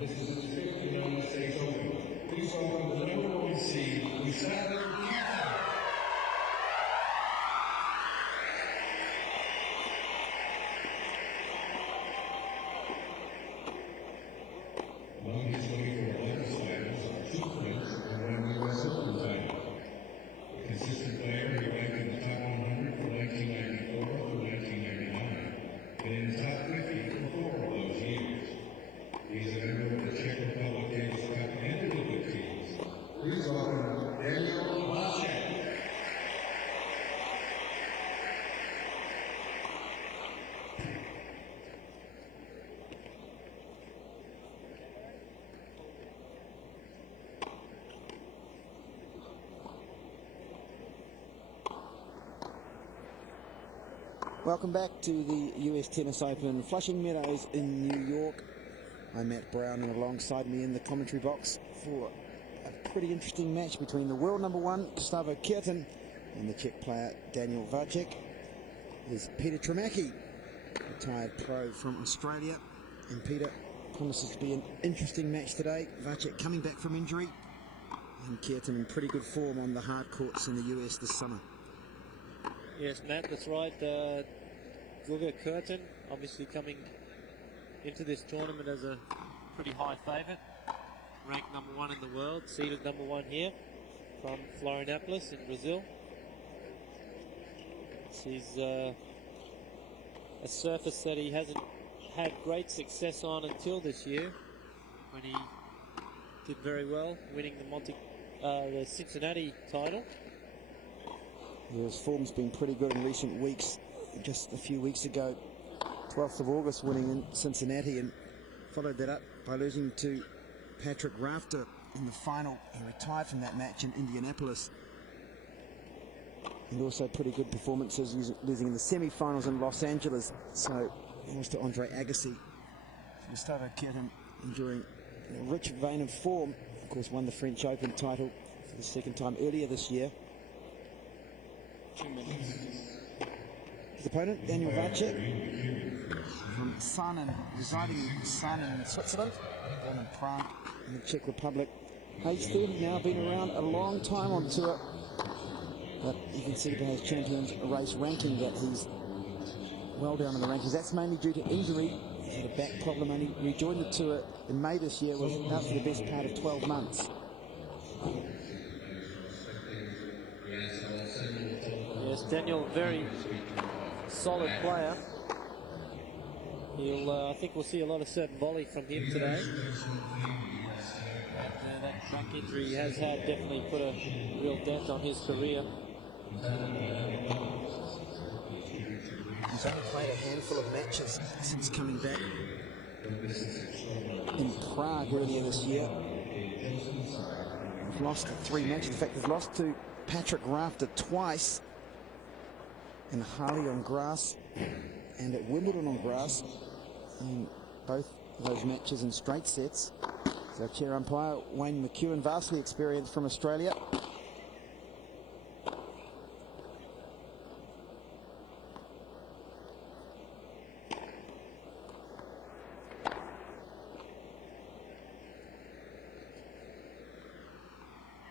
This is the 5th United States Open. Please welcome the number 1 seed, Vacek. Among his 24 letters titles are 2 points and 1 U.S. Open title. A consistent player, he ranked in the top 100 for 1994 through 1999, and in the top 50 for 4 of those years. He's a member of the Czech Republic Davis Cup and Olympic teams. Please welcome Daniel Vacek. Welcome back to the US Tennis Open, Flushing Meadows in New York. I'm Matt Brown, and alongside me in the commentary box for a pretty interesting match between the world number 1, Kuerten, and the Czech player Daniel Vacek is Peter Tremacki, retired pro from Australia. And Peter, promises to be an interesting match today. Vacek coming back from injury, and Kuerten in pretty good form on the hard courts in the US this summer. Yes, Matt, that's right. Kuerten obviously coming into this tournament as a pretty high favourite, ranked number 1 in the world, seeded number 1 here from Florianopolis in Brazil. He's a surface that he hasn't had great success on until this year, when he did very well, winning the Cincinnati title. His form's been pretty good in recent weeks. Just a few weeks ago, 12th of August, winning in Cincinnati, and followed that up by losing to Patrick Rafter in the final. He retired from that match in Indianapolis. And also pretty good performances, losing in the semi-finals in Los Angeles. So he lost to Andre Agassi. Gustavo Kuerten enjoying a rich vein of form. Of course, won the French Open title for the 2nd time earlier this year. 2 minutes. His opponent, Daniel Vacek, from Sarnen, residing in Sarnen in Switzerland, born in Prague in the Czech Republic. Age 30 now, been around a long time on tour, but you can see by his Champions Race ranking that he's well down in the rankings. That's mainly due to injury. He had a back problem, and he rejoined the tour in May this year, was out for the best part of 12 months. Yes, Daniel, very solid player. I think we'll see a lot of serve volley from him today. That back injury he has had definitely put a real dent on his career. He's only played a handful of matches since coming back in Prague earlier this year. He's lost 3 matches. In fact, he's lost to Patrick Rafter twice, in Halle on grass and at Wimbledon on grass, and both of those matches in straight sets. So chair umpire Wayne McEwen, vastly experienced from Australia.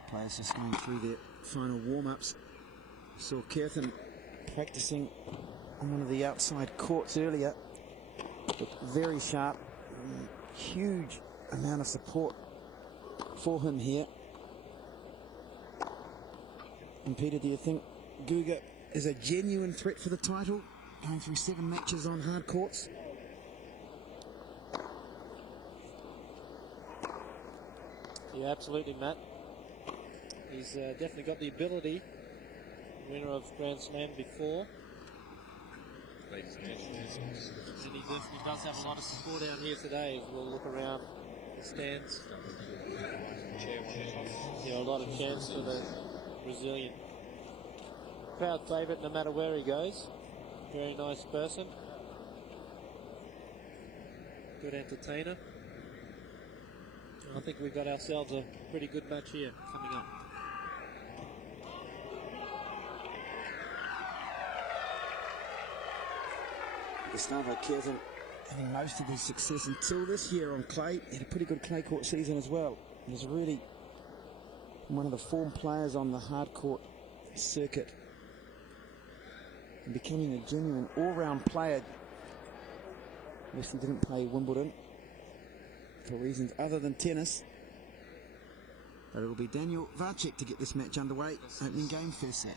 Players just going through their final warm-ups. Saw Kuerten practicing on one of the outside courts earlier. Looked very sharp. Huge amount of support for him here. And Peter, do you think Guga is a genuine threat for the title, going through 7 matches on hard courts? Yeah, absolutely, Matt. He's definitely got the ability. Winner of Grand Slam before. And he definitely does have a lot of support down here today. As we'll look around the stands. Yeah, a lot of chance for the Brazilian. Proud favourite no matter where he goes. Very nice person. Good entertainer. I think we've got ourselves a pretty good match here coming up. Gustavo Kuerten having most of his success until this year on clay. He had a pretty good clay court season as well. He was really one of the form players on the hard court circuit and becoming a genuine all-round player. Yes, he didn't play Wimbledon for reasons other than tennis. But it'll be Daniel Vacek to get this match underway. Opening game, first set.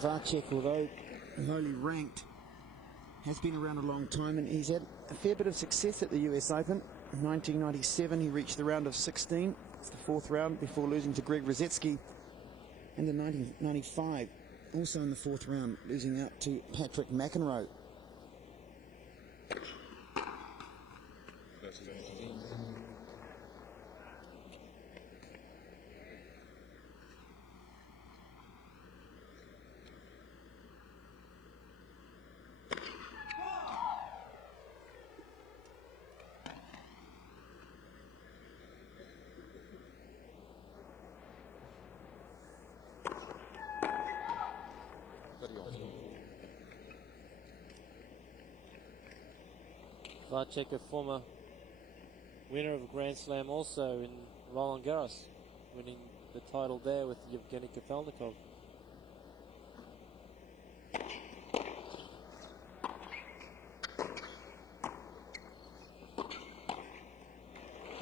Vacek, although lowly ranked, has been around a long time, and he's had a fair bit of success at the US Open. In 1997, he reached the round of 16. It's the fourth round before losing to Greg Rosetsky. And in 1995, also in the fourth round, losing out to Patrick McEnroe. Vacek, a former winner of a Grand Slam also in Roland Garros, winning the title there with Yevgeny Kafelnikov.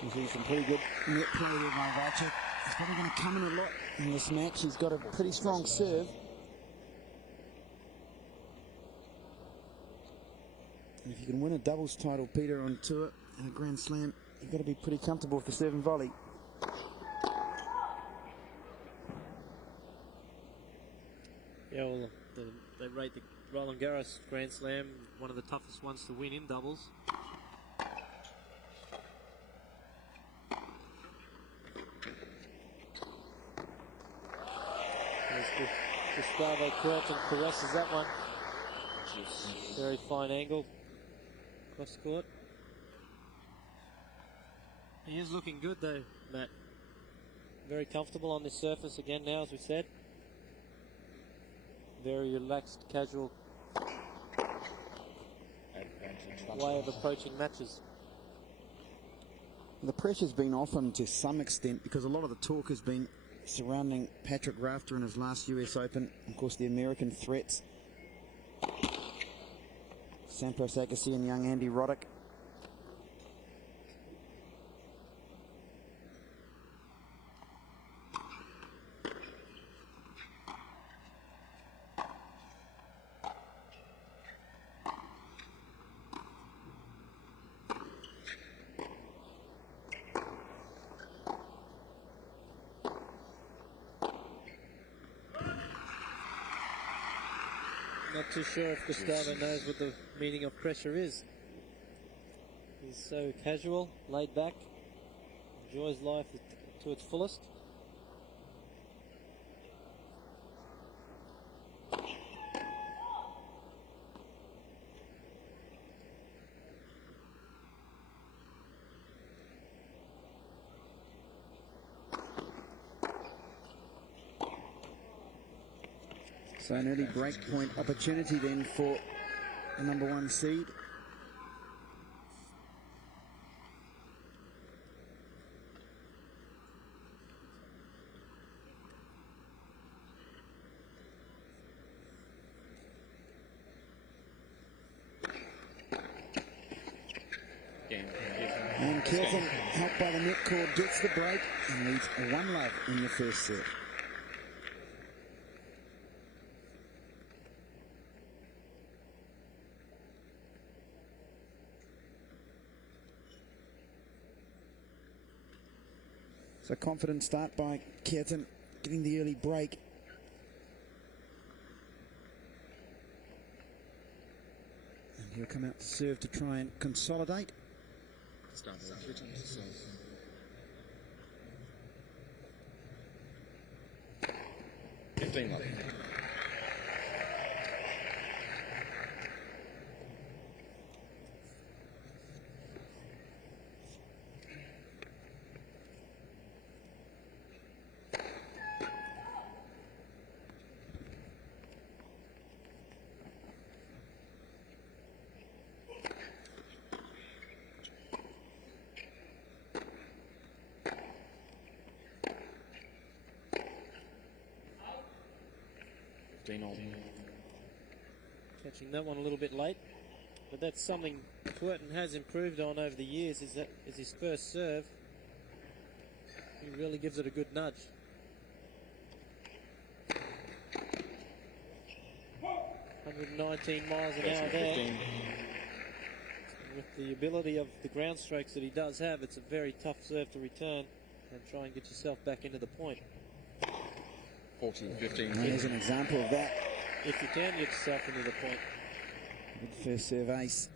You see some pretty good net play there by Vacek. He's probably going to come in a lot in this match. He's got a pretty strong serve. And if you can win a doubles title, Peter, on tour and a Grand Slam, you've got to be pretty comfortable with the serve and volley. Yeah, well, they rate the Roland Garros Grand Slam one of the toughest ones to win in doubles. Gustavo Kuerten caresses that one. Very fine angle across the court. He is looking good though, Matt. Very comfortable on this surface again now, as we said. Very relaxed, casual way of approaching matches. The pressure's been off him to some extent because a lot of the talk has been surrounding Patrick Rafter in his last US Open. Of course, the American threats. Sampras Agassi and young Andy Roddick. Not too sure if Gustavo knows what the meaning of pressure is. He's so casual, laid back, enjoys life to its fullest. So an early break point opportunity then for the number one seed. And Kuerten, helped by the net cord, gets the break and leads 1-love in the first set. So confident start by Kuerten, getting the early break. And he'll come out to serve to try and consolidate. Start 3 times to serve. 15 love. Catching that one a little bit late, but that's something Kuerten has improved on over the years. Is his first serve? He really gives it a good nudge. 119 miles an hour there. 15. With the ability of the ground strokes that he does have, it's a very tough serve to return and try and get yourself back into the point. 14, 15. And there's an example of that. If you can get yourself into the point. Good first serve ace.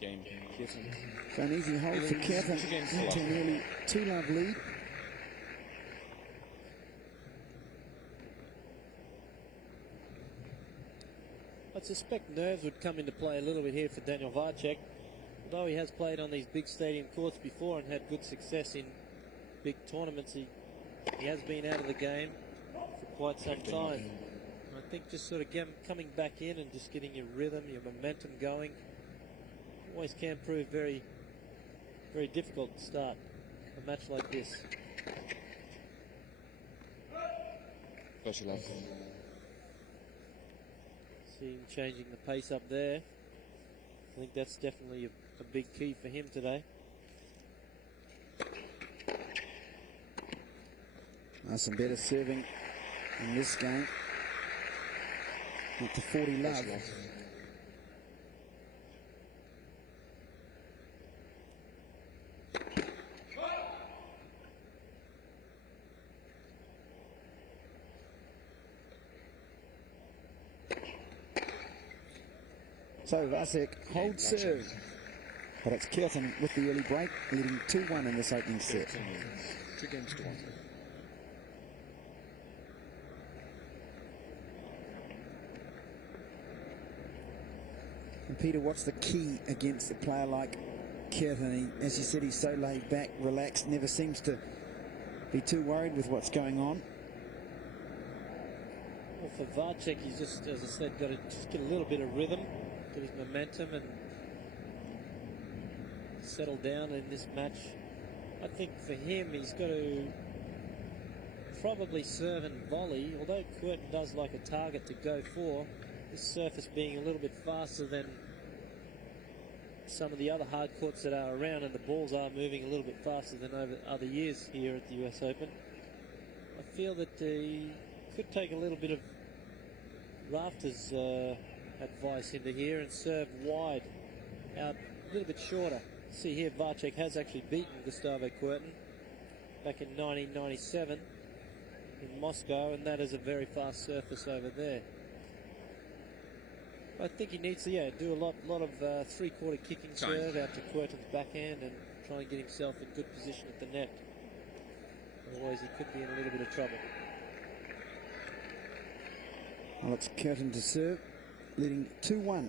Game. So an easy hold for Kuerten into an early 2-love lead. I suspect nerves would come into play a little bit here for Daniel Vacek. Although he has played on these big stadium courts before and had good success in big tournaments, he has been out of the game for quite some time. I think just sort of coming back in and just getting your rhythm, your momentum going, always can prove very, very difficult to start a match like this. First love. See him changing the pace up there. I think that's definitely a big key for him today. Some better serving in this game. Up to 40 love. So Vacek holds serve, but it's Kuerten with the early break, leading 2-1 in this opening set. 2 games to 1. And Peter, what's the key against a player like Kuerten? As you said, he's so laid back, relaxed, never seems to be too worried with what's going on. Well, for Vacek, he's just, as I said, got to just get a little bit of rhythm, get his momentum and settle down in this match. I think for him, he's got to probably serve and volley, although Kuerten does like a target to go for. This surface being a little bit faster than some of the other hard courts that are around, and the balls are moving a little bit faster than over other years here at the US Open. I feel that he could take a little bit of Rafters advice into here and serve wide, out a little bit shorter. See here, Vacek has actually beaten Gustavo Kuerten back in 1997 in Moscow, and that is a very fast surface over there. I think he needs to, do a lot of three-quarter kicking serve out to Kuerten's backhand and try and get himself in good position at the net. Otherwise, he could be in a little bit of trouble. Well, it's Kuerten to serve, leading 2-1.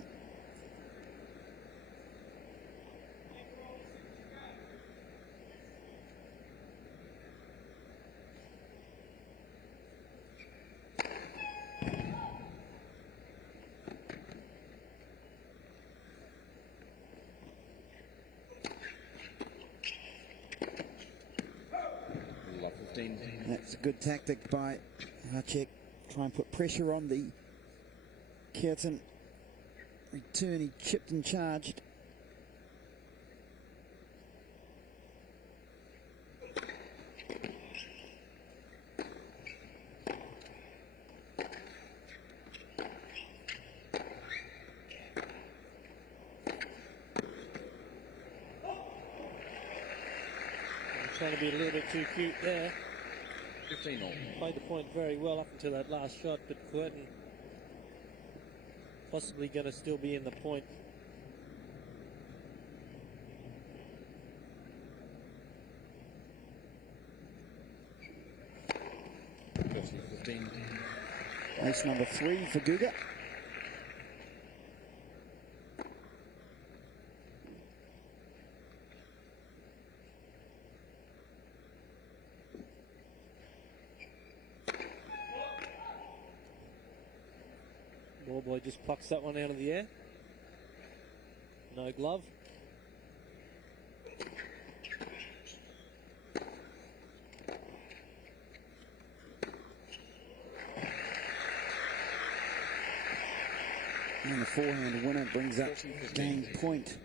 That's a good tactic by Vacek. Try and put pressure on the Kuerten return. He chipped and charged. Trying to be a little bit too cute there. 15 all. Played the point very well up until that last shot, but Kuerten possibly going to still be in the point. Firstly, 15. Ace number 3 for Guga. Ballboy just plucks that one out of the air. No glove. And the forehand winner brings up game point.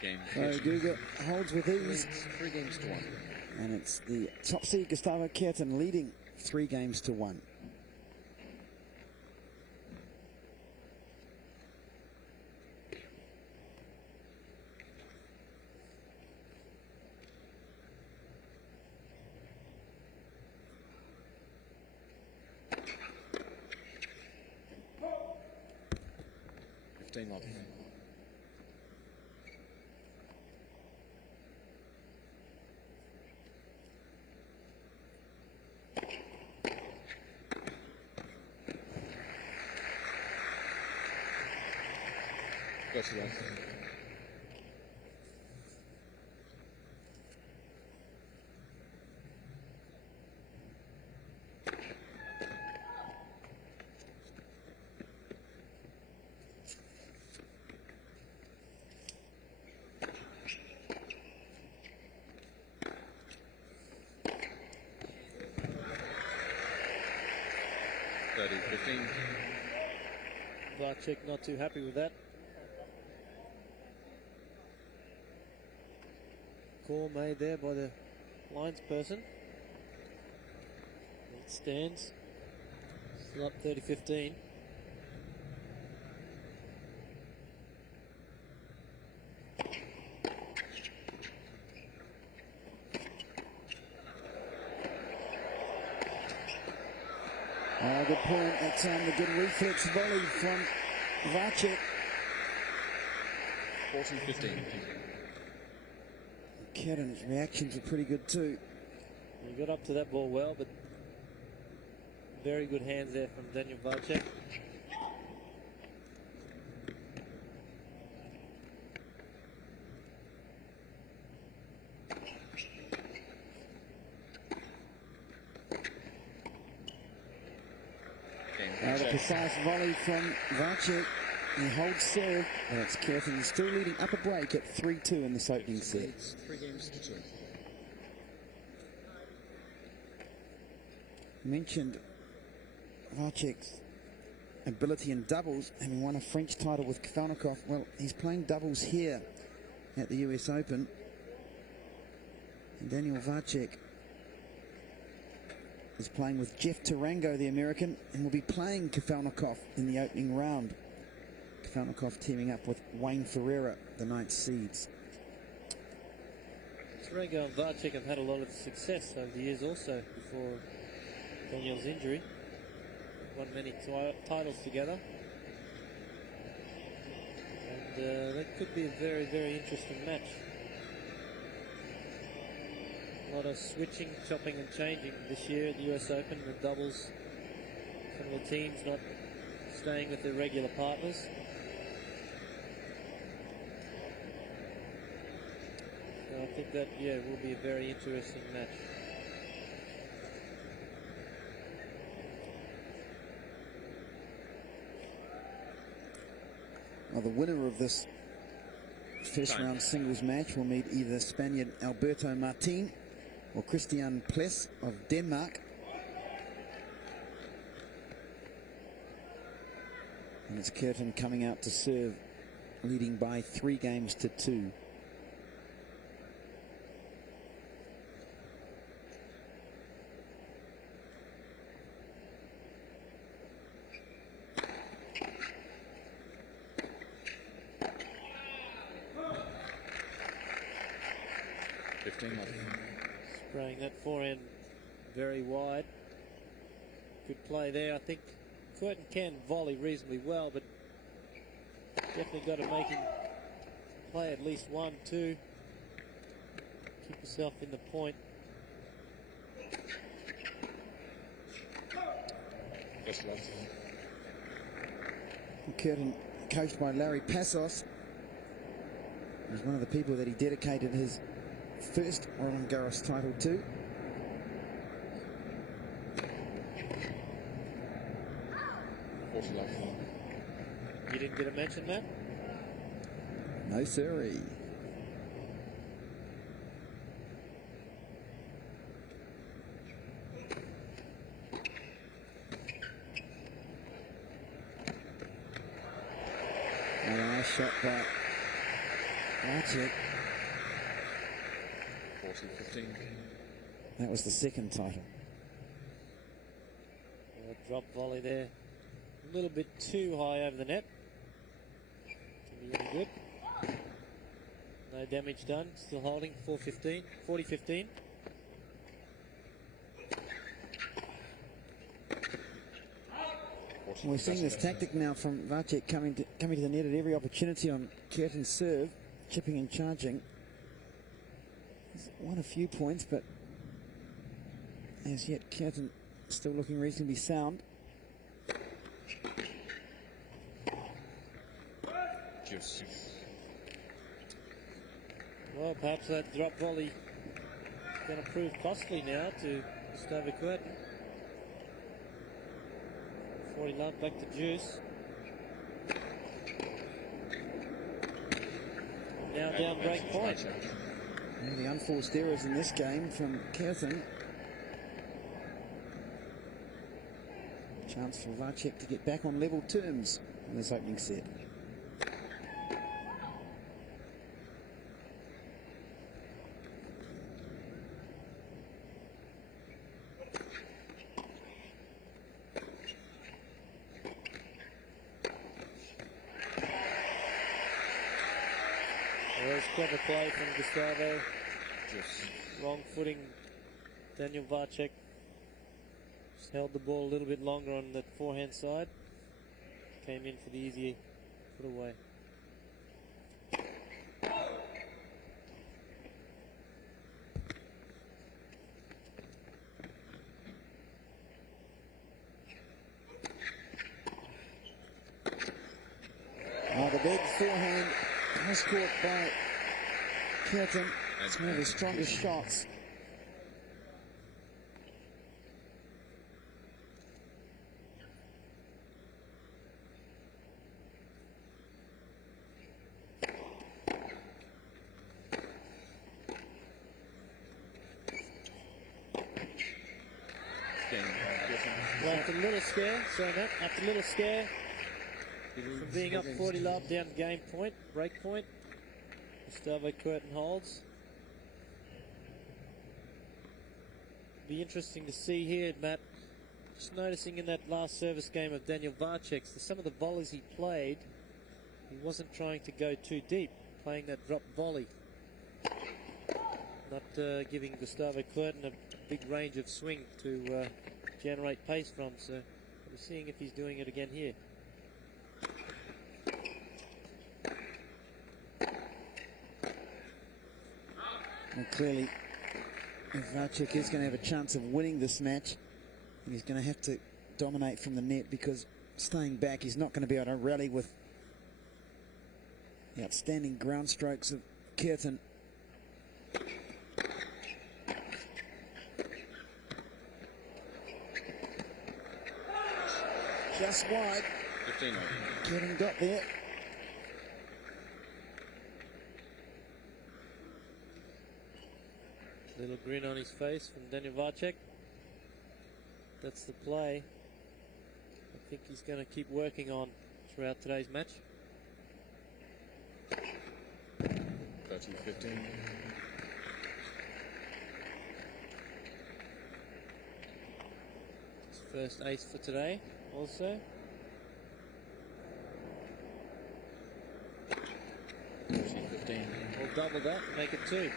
Game. So Guga holds with ease. 3 games to 1. And it's the top seed Gustavo Kuerten leading 3 games to 1. Love. 30 love. Vacek not too happy with that. Call made there by the lines person. It stands. Still up 30-15. Oh, good point. That's the good reflex volley from Vacek. 14-15. Kuerten's reactions are pretty good too. He got up to that ball well, but very good hands there from Daniel Vacek. The precise volley from Vacek. He holds serve, and it's Kuerten. He's still leading up a break at 3-2 in this opening set. 3 games to 2. Mentioned Vacek's ability in doubles, having won a French title with Kafelnikov. Well, he's playing doubles here at the US Open. And Daniel Vacek is playing with Jeff Tarango, the American, and will be playing Kafelnikov in the opening round. Kafelnikov teaming up with Wayne Ferreira, the 9th seeds. Tarango and Vacek have had a lot of success over the years also before Daniel's injury. Won many titles together. And that could be a very, very interesting match. A lot of switching, chopping and changing this year at the US Open. The doubles, some of the teams not staying with their regular partners. So I think that, will be a very interesting match. Well, the winner of this first round singles match will meet either Spaniard Alberto Martin or Christian Pless of Denmark. And it's Kuerten coming out to serve, leading by 3-2. Spraying that forehand very wide. Good play there. I think Kuerten can volley reasonably well, but definitely got to make him play at least 1, 2. Keep yourself in the point. Kuerten, coached by Larry Passos, was one of the people that he dedicated his first Roland Garros title to. You didn't get a mention, Matt? No siree. A nice shot by Vacek. 40-15. That was the second title. Drop volley there. A little bit too high over the net. Can be any good. No damage done. Still holding. 4-15. 40-15. We're seeing this tactic now from Vacek coming to the net at every opportunity on Kuerten's serve, chipping and charging. He's won a few points, but as yet Kuerten still looking reasonably sound. Well, perhaps that drop volley is going to prove costly now to Gustavo Kuerten. 40 love back to Juice. Now down break point. And the unforced errors in this game from Kuerten. Chance for Vacek to get back on level terms in this opening set. There's clever play from Gustavo. Wrong footing. Daniel Vacek just held the ball a little bit longer on that forehand side. Came in for the easy put away. The big forehand was caught by Kuerten. It's one of his strongest shots. Well, after a little scare, sorry Matt, after a little scare, from being up 40 love down to game point, break point, Gustavo Kuerten holds. Be interesting to see here, Matt. Just noticing in that last service game of Daniel Vacek, some of the volleys he played, he wasn't trying to go too deep, playing that drop volley. Not giving Gustavo Kuerten a big range of swing to generate pace from, so we're seeing if he's doing it again here. Well, clearly, if Vacek is going to have a chance of winning this match, he's going to have to dominate from the net, because staying back, he's not going to be able to rally with the outstanding ground strokes of Kuerten. Just wide. 15. Kuerten got there. Little grin on his face from Daniel Vacek. That's the play. I think he's going to keep working on throughout today's match. 30-15. His first ace for today, also. 15. We'll double that and make it 2.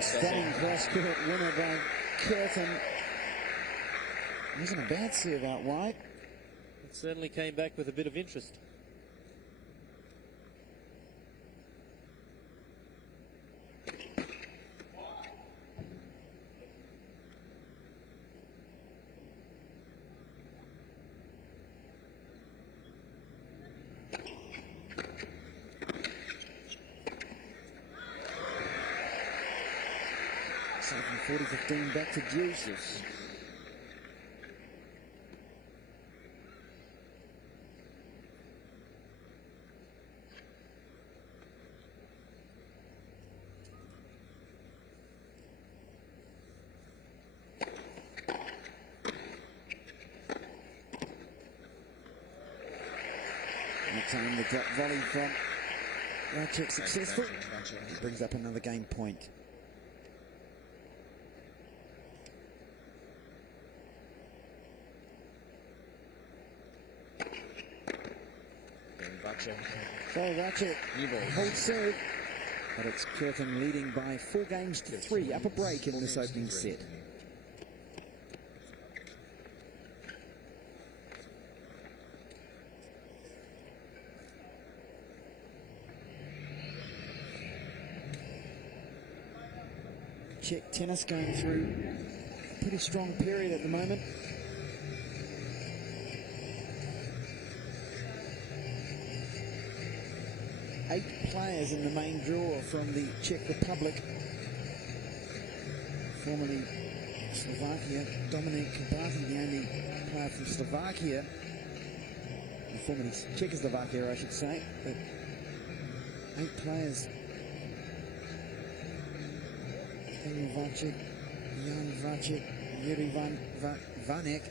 Stunning cross-court winner by Kuerten. Wasn't a bad serve out wide. It certainly came back with a bit of interest. From 40-15 back to deuce. That time the drop volley from Vacek successful. Brings up another game point. So Vacek holds serve, but it's Kuerten leading by 4 games to 3. Up a break in this opening set. Czech tennis going through a pretty strong period at the moment. Eight players in the main draw from the Czech Republic. Formerly Slovakia, Dominik Kubati, the only player from Slovakia. Formerly Czechoslovakia, I should say. But 8 players. Emil Vacek, Jan Vacek, Yuri Vanek,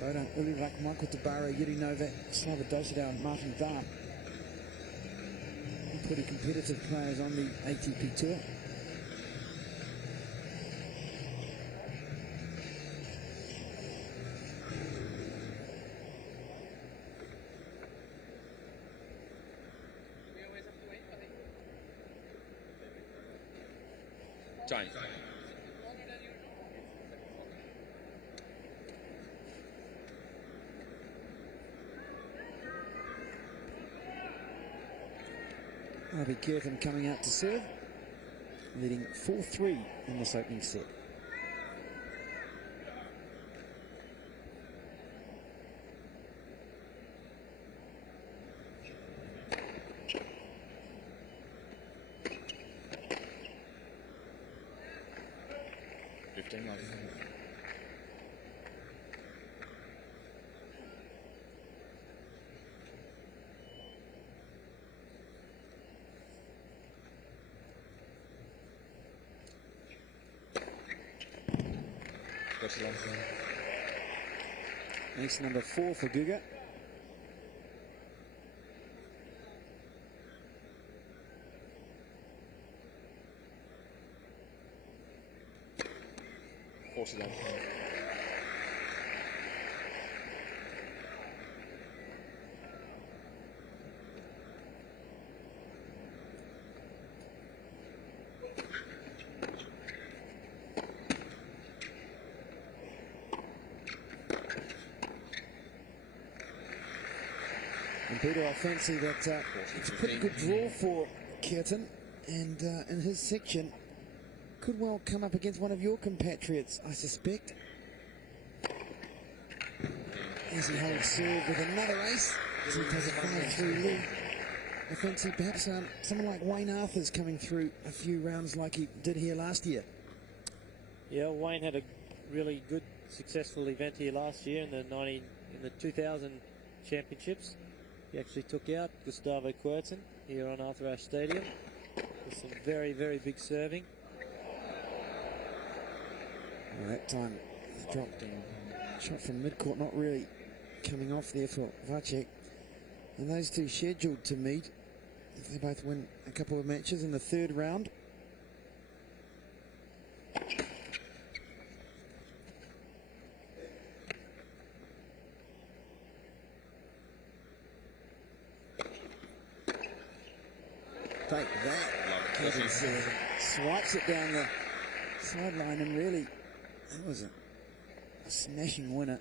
Bodan Ulirak, Michael Tabara, Yuri Novak, Slava Dosidar, and Martin Dahm. Pretty competitive players on the ATP Tour. Time. That'll be Kuerten coming out to serve, leading 4-3 in this opening set. Ace number 4 for Guga. And Peter, I fancy that it's a pretty good draw for Kuerten, and in his section could well come up against one of your compatriots, I suspect. As he holds serve with another ace, as he takes a 5-3 lead. I fancy perhaps someone like Wayne Arthur's coming through a few rounds like he did here last year. Yeah, Wayne had a really good, successful event here last year in the 2000 championships. He actually took out Gustavo Kuerten here on Arthur Ashe Stadium with some very, very big serving. Well, that time, the drop shot from midcourt not really coming off there for Vacek. And those two scheduled to meet if they both win a couple of matches in the third round. Take that. Kuerten swipes it down the sideline, and really, that was a smashing winner.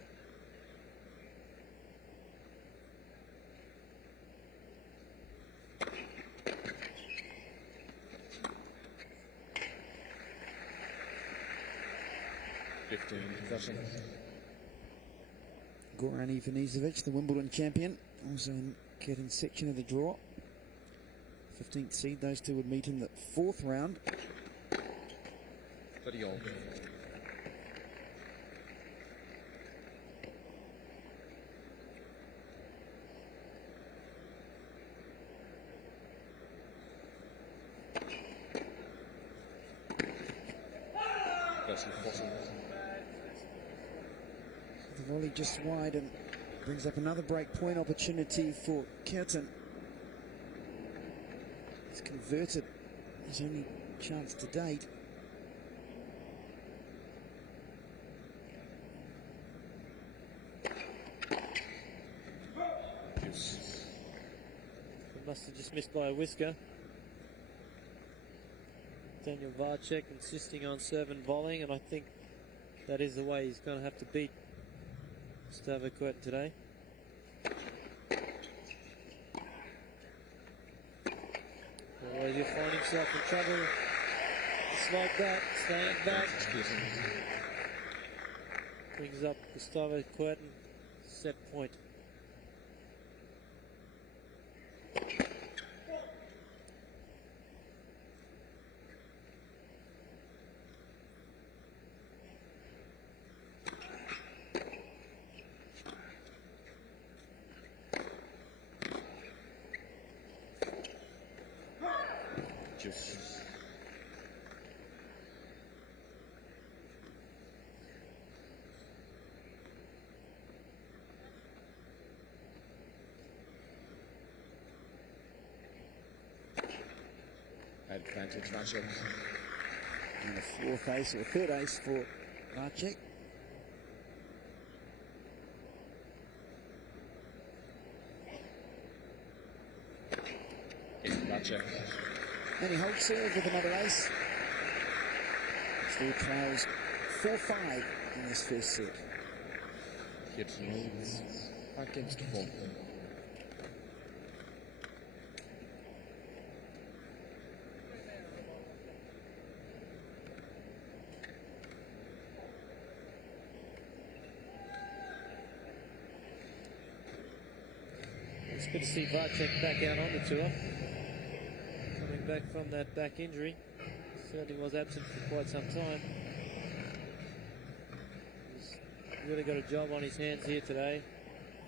Goran Ivanisevic, the Wimbledon champion, also in Kuerten's section of the draw. 15th seed, those two would meet in the fourth round. The volley just wide and brings up another break point opportunity for Kuerten. He's converted his only chance to date. It must have just missed by a whisker. Daniel Vacek insisting on serve and volleying, and I think that is the way he's going to have to beat Kuerten today. Otherwise he'll find himself in trouble. Just like that, staying back. Brings up Kuerten, set point. Advantage Vacek. And a fourth ace, or third ace for Vacek. Vacek. And he holds serve with another ace. Still trails 4-5 in this first set. Kuerten leads 5 games to 4. It's good to see Vacek back out on the tour. Coming back from that back injury. Certainly was absent for quite some time. He's really got a job on his hands here today.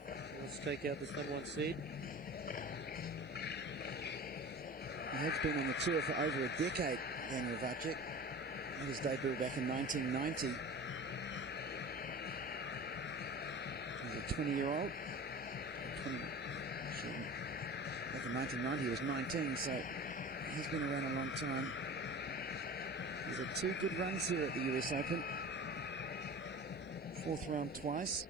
He wants to take out this #1 seed. He has been on the tour for over a decade, Daniel Vacek. Made his debut back in 1990. He's a 20-year-old. Back in 1990 he was 19, so he's been around a long time. He's had 2 good runs here at the US Open. 4th round twice.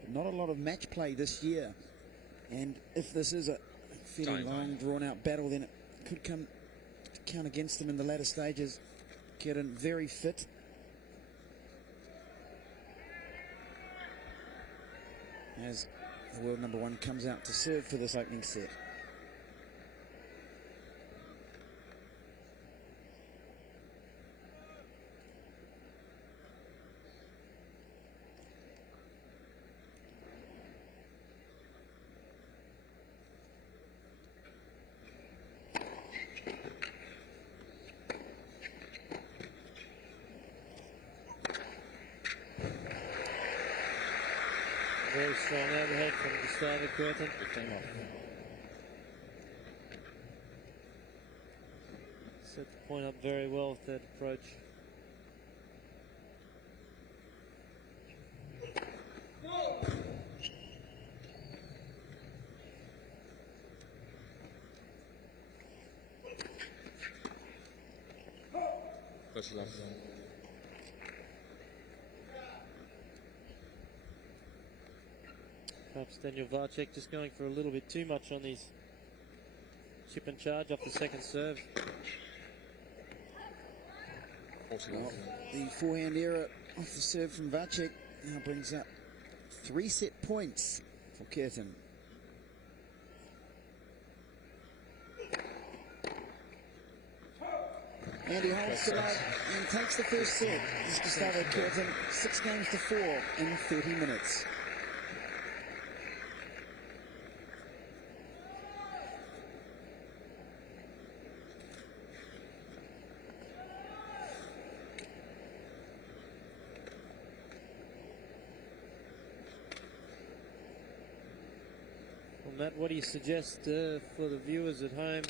But not a lot of match play this year. And if this is a fairly long, drawn-out battle, then it could come to count against them in the latter stages. Kuerten very fit. As the world #1 comes out to serve for this opening set. Very strong overhead from Gustavo Kuerten. It came off. Set the point up very well with that approach. First love. Perhaps Daniel Vacek just going for a little bit too much on these chip and charge off the second serve. Well, the forehand error off the serve from Vacek now brings up 3 set points for Kuerten. And he holds the line and takes the first set. This is Gustavo Kuerten, 6 games to 4 in 30 minutes. Well, Matt, what do you suggest for the viewers at home?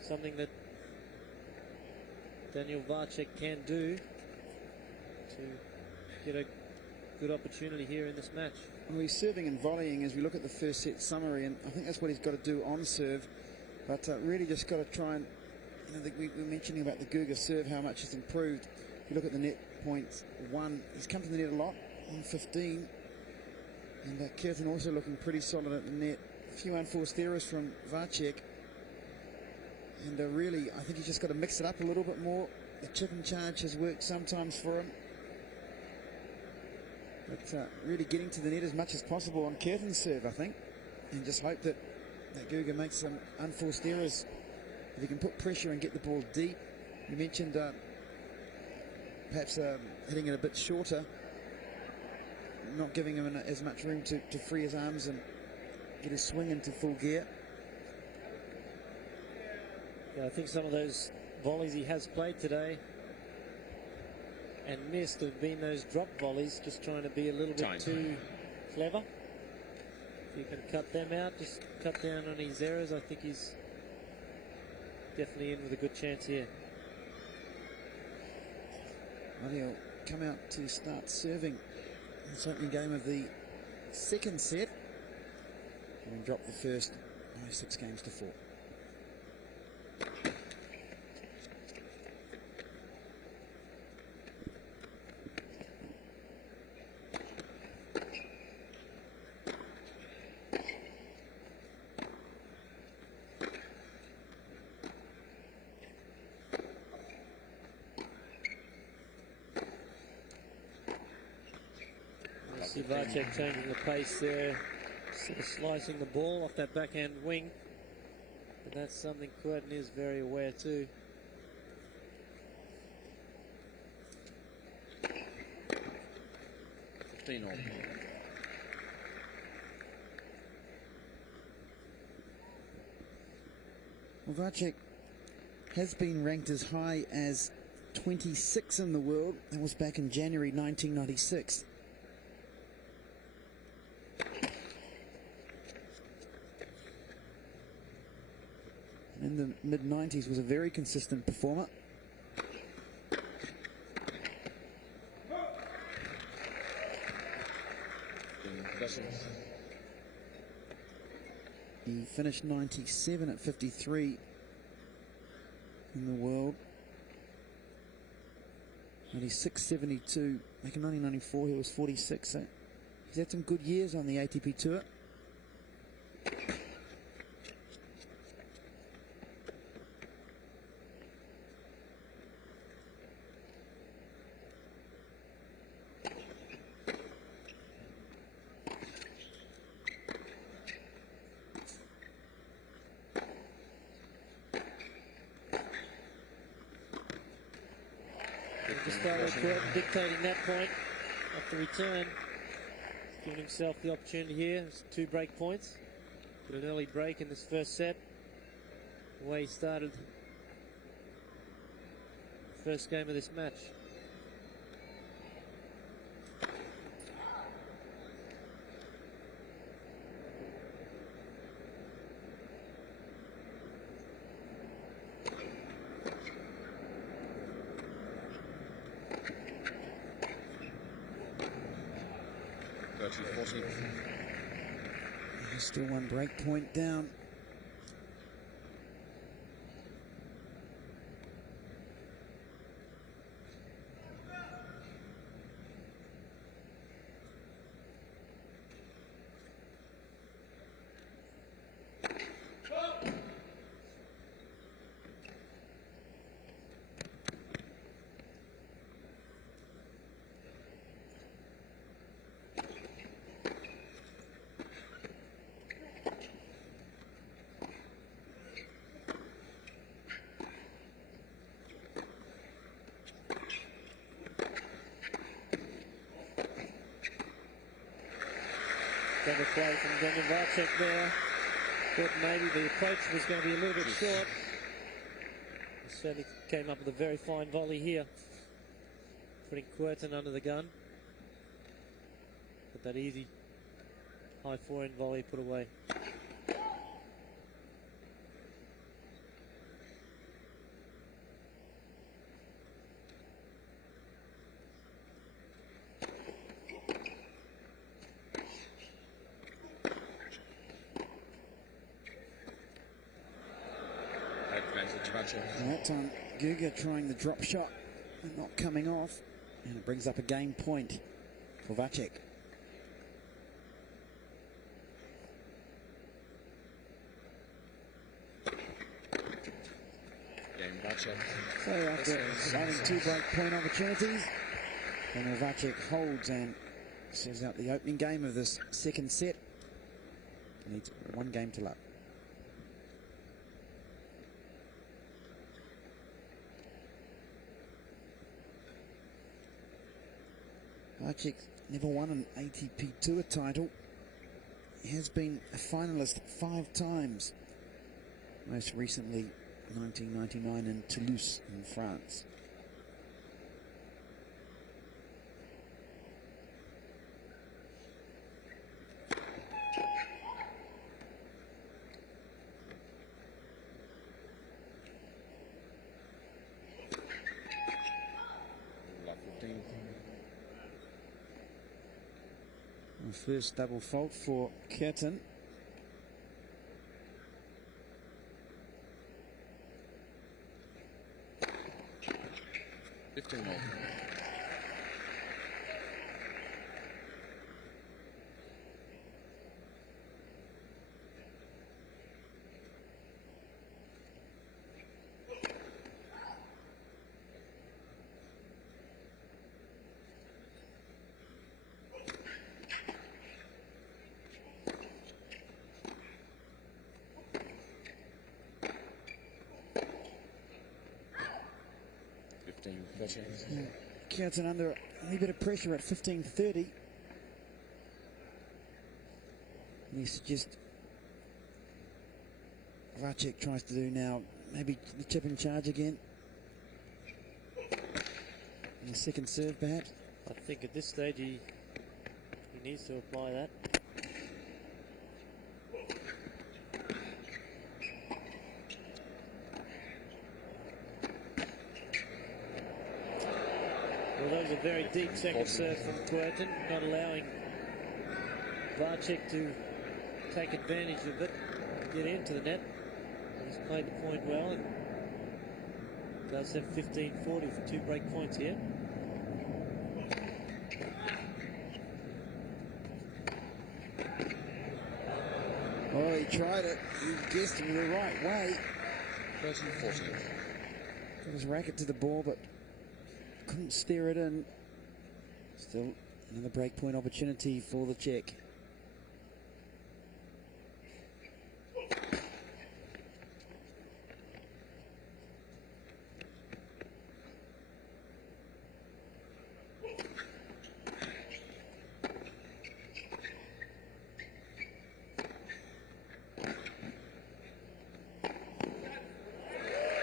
Something that Daniel Vacek can do to get a good opportunity here in this match. Well, he's serving and volleying as we look at the first set summary, and I think that's what he's got to do on serve. But really just got to try and, you know, we were mentioning about the Guga serve, how much it's improved. If you look at the net points, 1, he's come to the net a lot, 115. And Kuerten also looking pretty solid at the net. A few unforced errors from Vacek. And really, I think he's just got to mix it up a little bit more. The chip and charge has worked sometimes for him. But really getting to the net as much as possible on Kuerten's serve, I think. And just hope that Guga makes some unforced errors. If he can put pressure and get the ball deep. You mentioned perhaps hitting it a bit shorter. Not giving him as much room to free his arms and get his swing into full gear. Yeah, I think some of those volleys he has played today and missed have been those drop volleys, just trying to be a little bit too clever. If you can cut them out, just cut down on his errors, I think he's definitely in with a good chance here. Well, he'll come out to start serving this opening game of the second set and drop the first by 6 games to 4. Vacek changing the pace there, sort of slicing the ball off that backhand wing. But that's something Kuerten is very aware too. Well, Vacek has been ranked as high as 26 in the world. That was back in January 1996. In the mid-90s was a very consistent performer. He finished 97 at 53 in the world. 96.72. Back in 1994 he was 46. So he's had some good years on the ATP Tour. Dictating that point off the return, giving himself the opportunity here. It's 2 break points. Got an early break in this first set. The way he started the first game of this match. 13-14. He's still one break point down. Double play from Daniel Vacek there. Thought maybe the approach was going to be a little bit short. He certainly came up with a very fine volley here, putting Kuerten under the gun. But that easy high forehand volley put away. And that time, Guga trying the drop shot and not coming off. And it brings up a game point for Vacek. Game Vacek. So after having 2 break point opportunities, Daniel Vacek holds and serves out the opening game of this second set. Needs 1 game to luck. Vacek never won an ATP Tour title. He has been a finalist 5 times. Most recently, 1999 in Toulouse in France. The first double fault for Kuerten. Kuerten under a wee bit of pressure at 15-30. And he suggests Vacek tries to do now, maybe the chip in charge again. And the second serve, perhaps. I think at this stage he needs to apply that. Well, that was a very deep second serve from Kuerten, not allowing Vacek to take advantage of it, get into the net. He's played the point well and does have 15-40 for 2 break points here. Oh, he tried it. He guessed him the right way. 13-14. Got his racket to the ball, but couldn't steer it in. Still another break point opportunity for the Czech.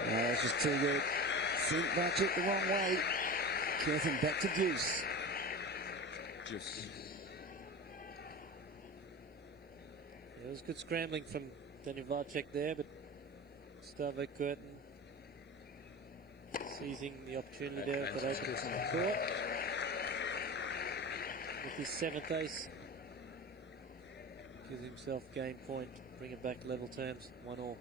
That's just too good. Sent Vacek the wrong way. Kuerten back to deuce. It was good scrambling from Daniel Vacek there, but Gustavo Kuerten seizing the opportunity there for those on the court. With his 7th ace Gives himself game point, bring it back level terms, 1-1.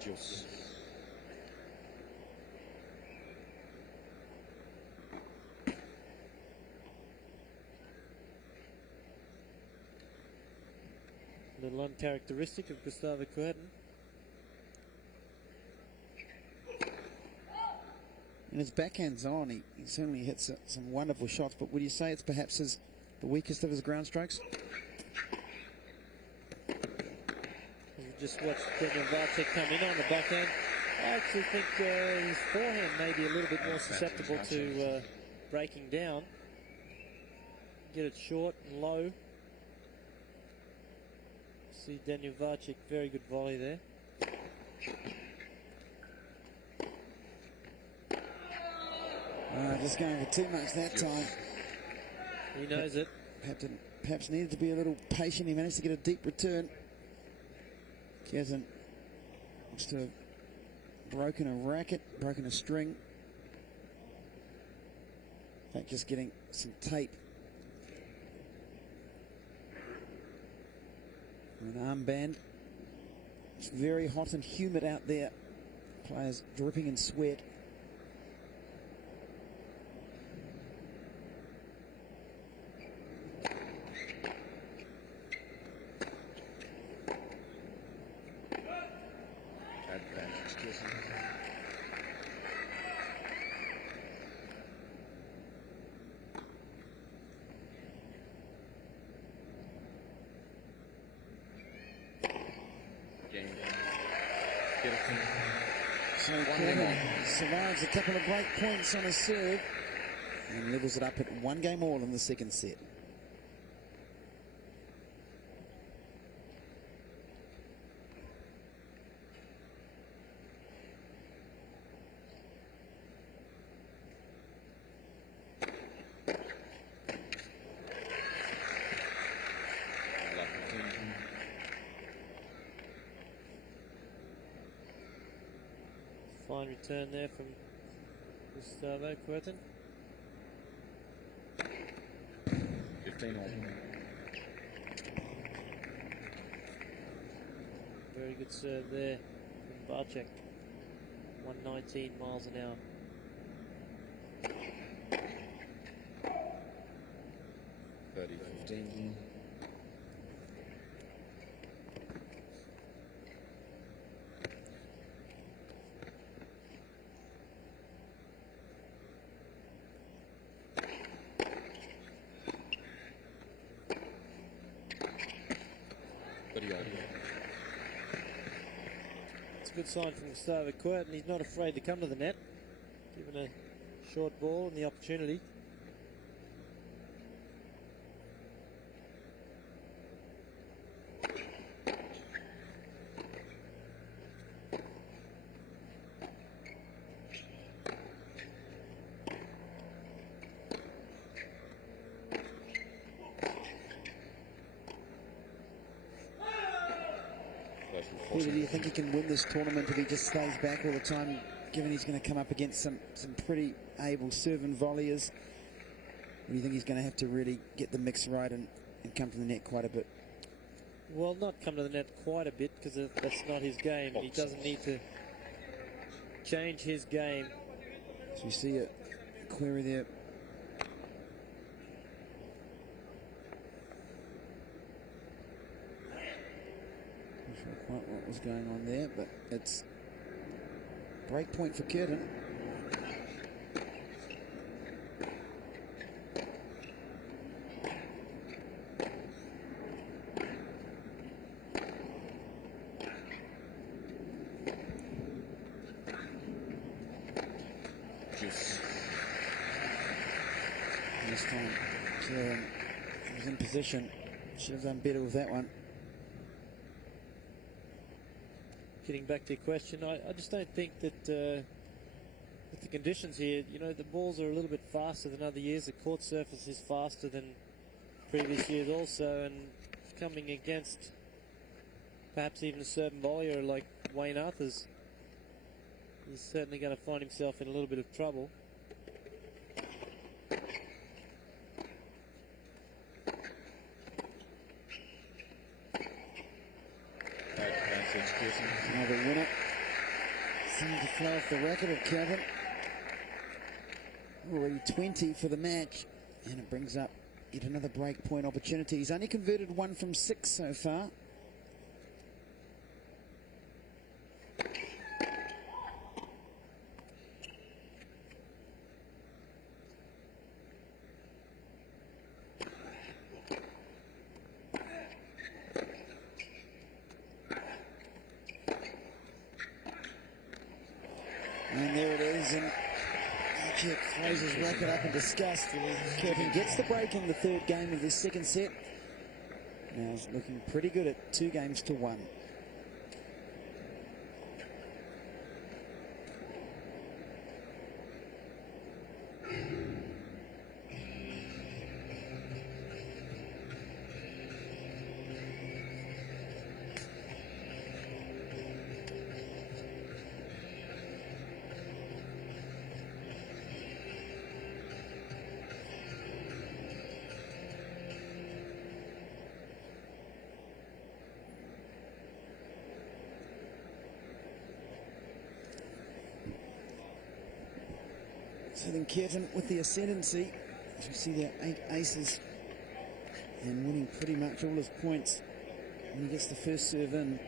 Juice. A little uncharacteristic of Gustavo Kuerten. And his backhand's on. He certainly hits some wonderful shots, but would you say it's perhaps the weakest of his ground strokes? We just watched Daniel Vacek come in on the backhand. I actually think his forehand may be a little bit more susceptible to breaking down. Get it short and low. See Daniel Vacek, very good volley there. Just going for too much that time. He knows it. Perhaps needed to be a little patient. He managed to get a deep return. Kuerten looks to have broken a racket, broken a string. In fact, just getting some tape. An armband. It's very hot and humid out there. Players dripping in sweat. So Kuerten survives a couple of break points on his serve and levels it up at 1 game all in the second set. Fine return there from Gustavo Kuerten. 15 all. Very good serve there from Vacek. 119 miles an hour. $30.15. It's a good sign from Gustavo Kuerten. He's not afraid to come to the net, given a short ball and the opportunity. Peter, do you think he can win this tournament if he just stays back all the time, given he's going to come up against some pretty able serve and volleyers? Or do you think he's going to have to really get the mix right and come to the net quite a bit? Well, not come to the net quite a bit, because that's not his game. He doesn't need to change his game. So you see a query there. Not sure quite what was going on there, but it's break point for Kuerten. This time, Kuerten was in position. Should have done better with that one. Getting back to your question, I just don't think that with the conditions here, you know, the balls are a little bit faster than other years. The court surface is faster than previous years also, and coming against perhaps even a certain volleyer like Wayne Arthurs, he's certainly going to find himself in a little bit of trouble. Another winner. Seems to flow off the record of Kuerten. Already 20 for the match, and it brings up yet another break point opportunity. He's only converted 1 from 6 so far. And there it is, and Vacek throws his racket up in disgust. Kuerten gets the break in the third game of this second set. Now he's looking pretty good at 2-1. So then Kuerten with the ascendancy, as we see there, 8 aces and winning pretty much all his points when he gets the first serve in.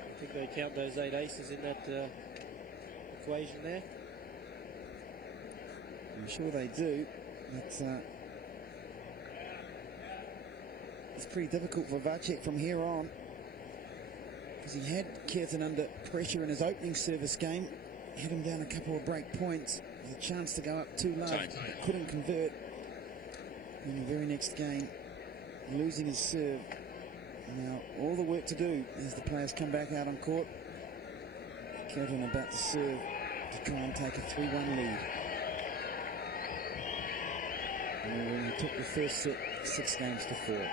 I think they count those 8 aces in that equation there. I'm sure they do, but it's pretty difficult for Vacek from here on, because he had Kuerten under pressure in his opening service game, had him down a couple of break points, with a chance to go up too low, couldn't convert. In the very next game, losing his serve. Now all the work to do as the players come back out on court. Kuerten about to serve to try and take a 3-1 lead. And he took the first set 6-4.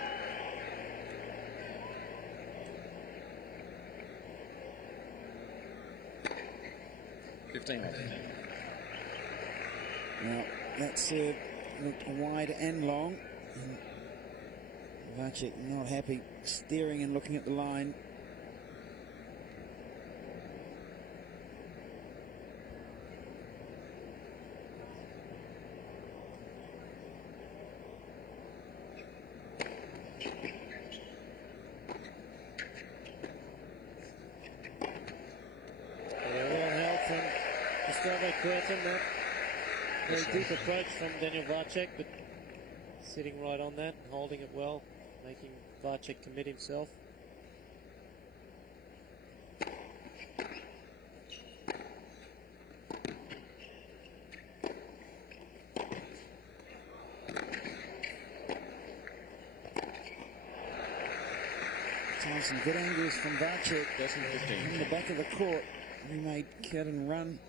15 off. Now that serve looked wide and long, and Vacek not happy, staring and looking at the line. Kuerten, that very deep approach from Daniel Vacek, but sitting right on that, holding it well, making Vacek commit himself. Some good angles from Vacek in the back of the court. He made Kuerten run.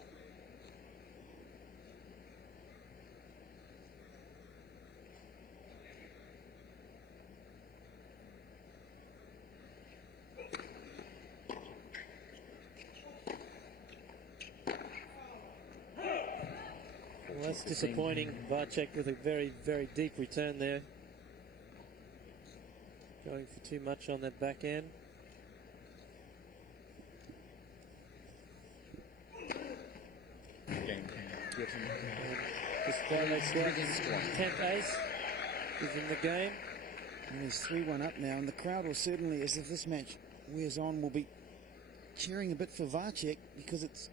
Well, that's disappointing. Vacek with a very, very deep return there. Going for too much on that back end. This Vacek's 10th ace is in the game. And he's 3-1 up now, and the crowd will certainly, as if this match wears on, will be cheering a bit for Vacek, because it's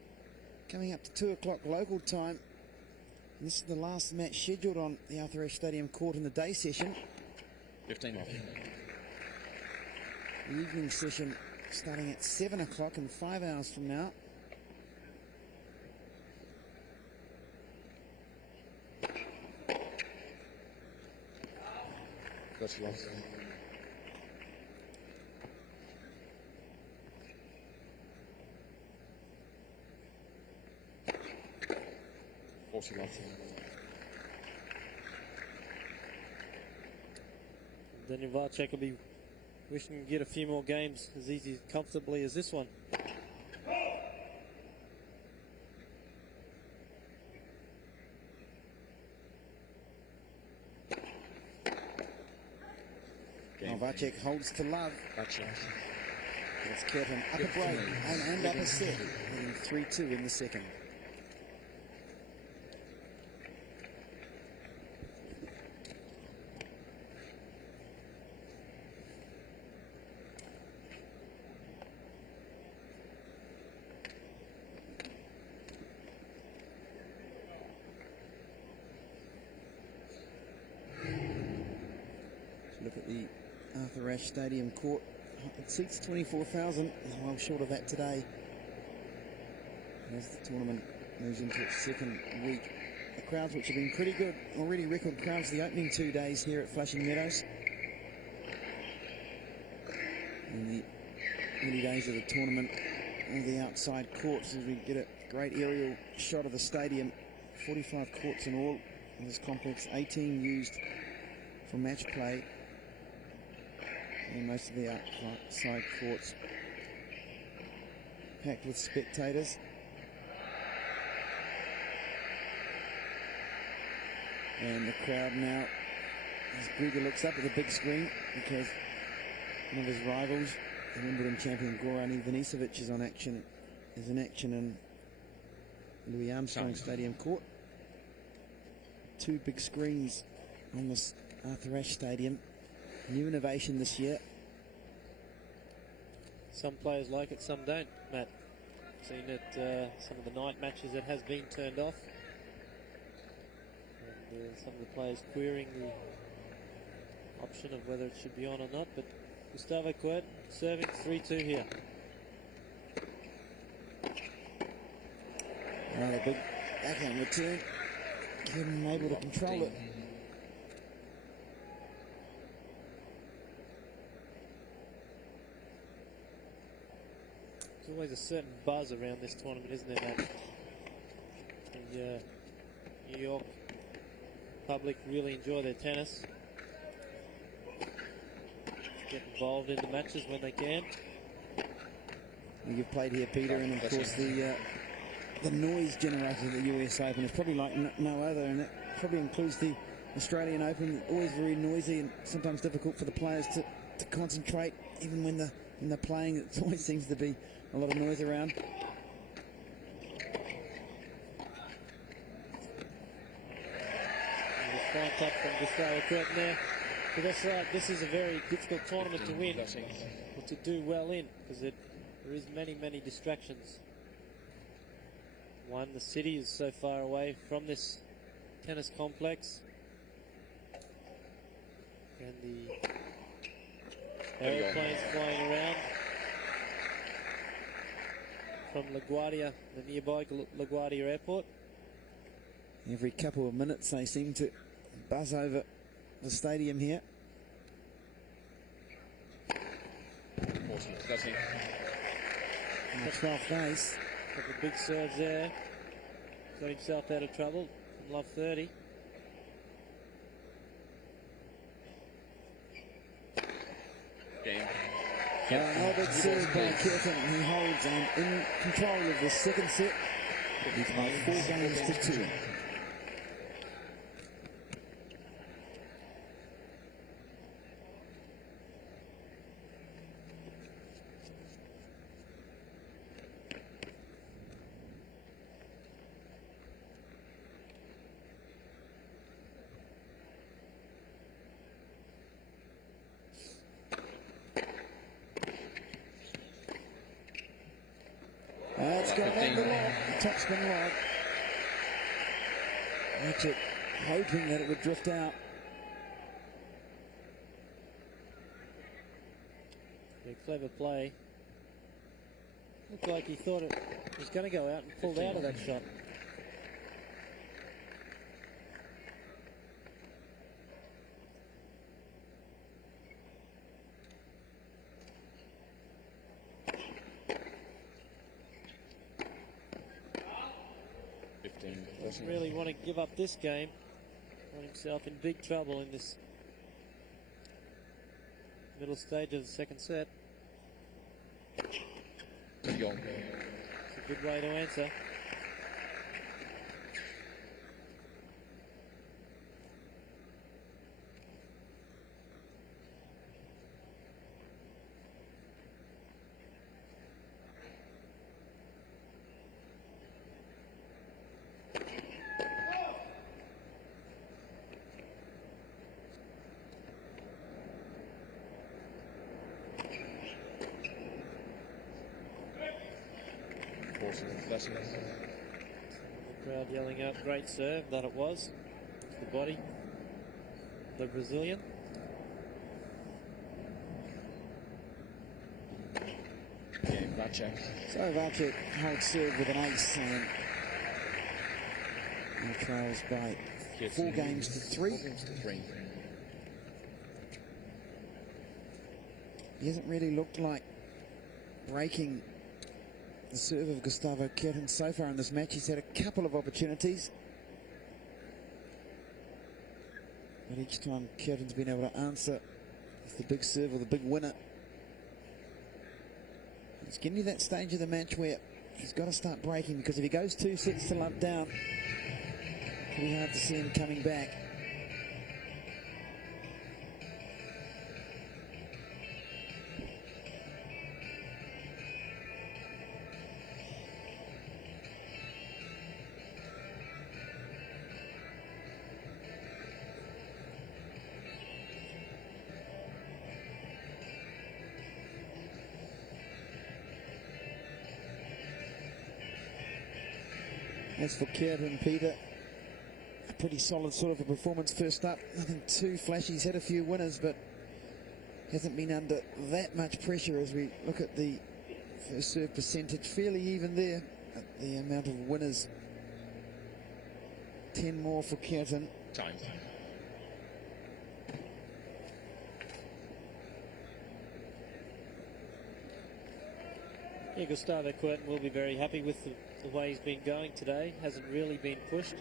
coming up to 2 o'clock local time. And this is the last match scheduled on the Arthur Ashe Stadium court in the day session. 15 off. The evening session starting at 7 o'clock in 5 hours from now. That's lost. 40 left. Daniel Vacek will be wishing to get a few more games as easy, comfortably as this one. Vacek holds to love. Vacek. It's Kuerten up a break and up a set. And 3-2 in the second. Look at the Arthur Ashe Stadium court. It seats 24,000. Well short of that today. As the tournament moves into its second week. The crowds, which have been pretty good, already record crowds the opening 2 days here at Flushing Meadows. In the early days of the tournament, all the outside courts, as we get a great aerial shot of the stadium. 45 courts in all in this complex, 18 used for match play. And most of the outside courts packed with spectators. And the crowd now, as Grieger looks up at the big screen, because one of his rivals, the Wimbledon champion Goran Ivanisevic, is in action in Louis Armstrong Stadium court. 2 big screens on this Arthur Ashe Stadium. New innovation this year. Some players like it, some don't, Matt. Seen it, some of the night matches it has been turned off. And some of the players querying the option of whether it should be on or not. But Gustavo Kuerten serving 3-2 here. A big backhand return. Kuerten able to control it. There's always a certain buzz around this tournament, isn't there, Matt? The New York public really enjoy their tennis. Get involved in the matches when they can. You've played here, Peter, and of course the noise generated at the US Open is probably like no other, and it probably includes the Australian Open. Always very noisy and sometimes difficult for the players to concentrate, even when they're playing. It always seems to be a lot of noise around. Fine touch from Gustavo Kuerten there. But that's right, this is a very difficult tournament to win, or to do well in, because there is many distractions. One, the city is so far away from this tennis complex, and the aeroplanes flying around from LaGuardia, the nearby LaGuardia airport. Every couple of minutes they seem to buzz over the stadium here. On the 12th ace. Got the big serves there. Got himself out of trouble from love 30. Game. Another serve by Kuerten. He holds and in control of the second set. He's made 4 games to 2. It's going to the long, topspin wide. Vacek hoping that it would drift out. Yeah, clever play. Looked like he thought it was going to go out and pulled out of that shot. 15, Doesn't really want to give up this game. Got himself in big trouble in this middle stage of the second set. Young. It's a good way to answer. The crowd yelling out, great serve, that it was. The body, the Brazilian. Yeah, Vacek. So Vacek holds serve with an ace and trails by 4 games to 3. 4 games to 3. He hasn't really looked like breaking the serve of Gustavo Kuerten so far in this match. He's had a couple of opportunities, but each time Kuerten's been able to answer with the big serve or the big winner. It's getting to that stage of the match where he's got to start breaking, because if he goes 2 sets to love down, pretty hard to see him coming back. As for Kuerten, Peter, a pretty solid sort of a performance first up. Nothing too flashy. He's had a few winners, but hasn't been under that much pressure as we look at the first serve percentage. Fairly even there at the amount of winners. 10 more for Kuerten. Time. Yeah, Gustavo Kuerten will be very happy with the way he's been going today. Hasn't really been pushed.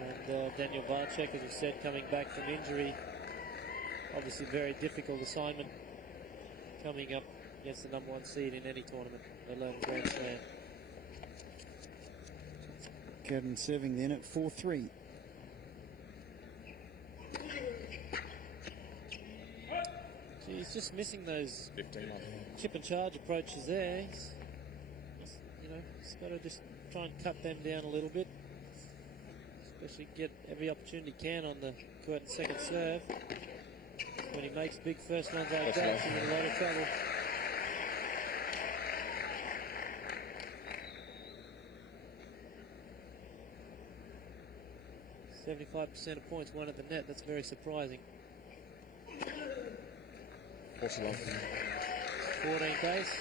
And Daniel Vacek, as you said, coming back from injury. Obviously very difficult assignment coming up against the #1 seed in any tournament, let alone Grand Slam. Kuerten serving then at 4-3. He's just missing those 15 chip and charge approaches there. He's got to just try and cut them down a little bit, especially get every opportunity he can on the Kuerten second serve. When he makes big first ones like that, he's in a lot of trouble. %75% of points won at the net. That's very surprising. 14 base.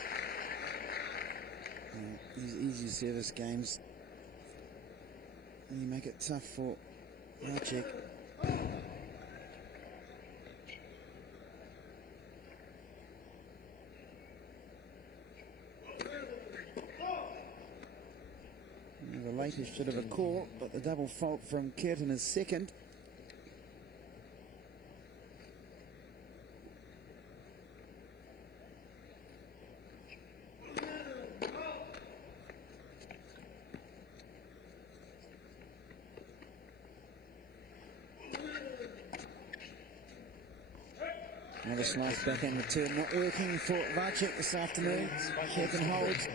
These easy service games, and you make it tough for Vacek. The latest should have a call, but the double fault from Kuerten is second. Another slice backhand return not working for Vacek this afternoon. Kuerten holds.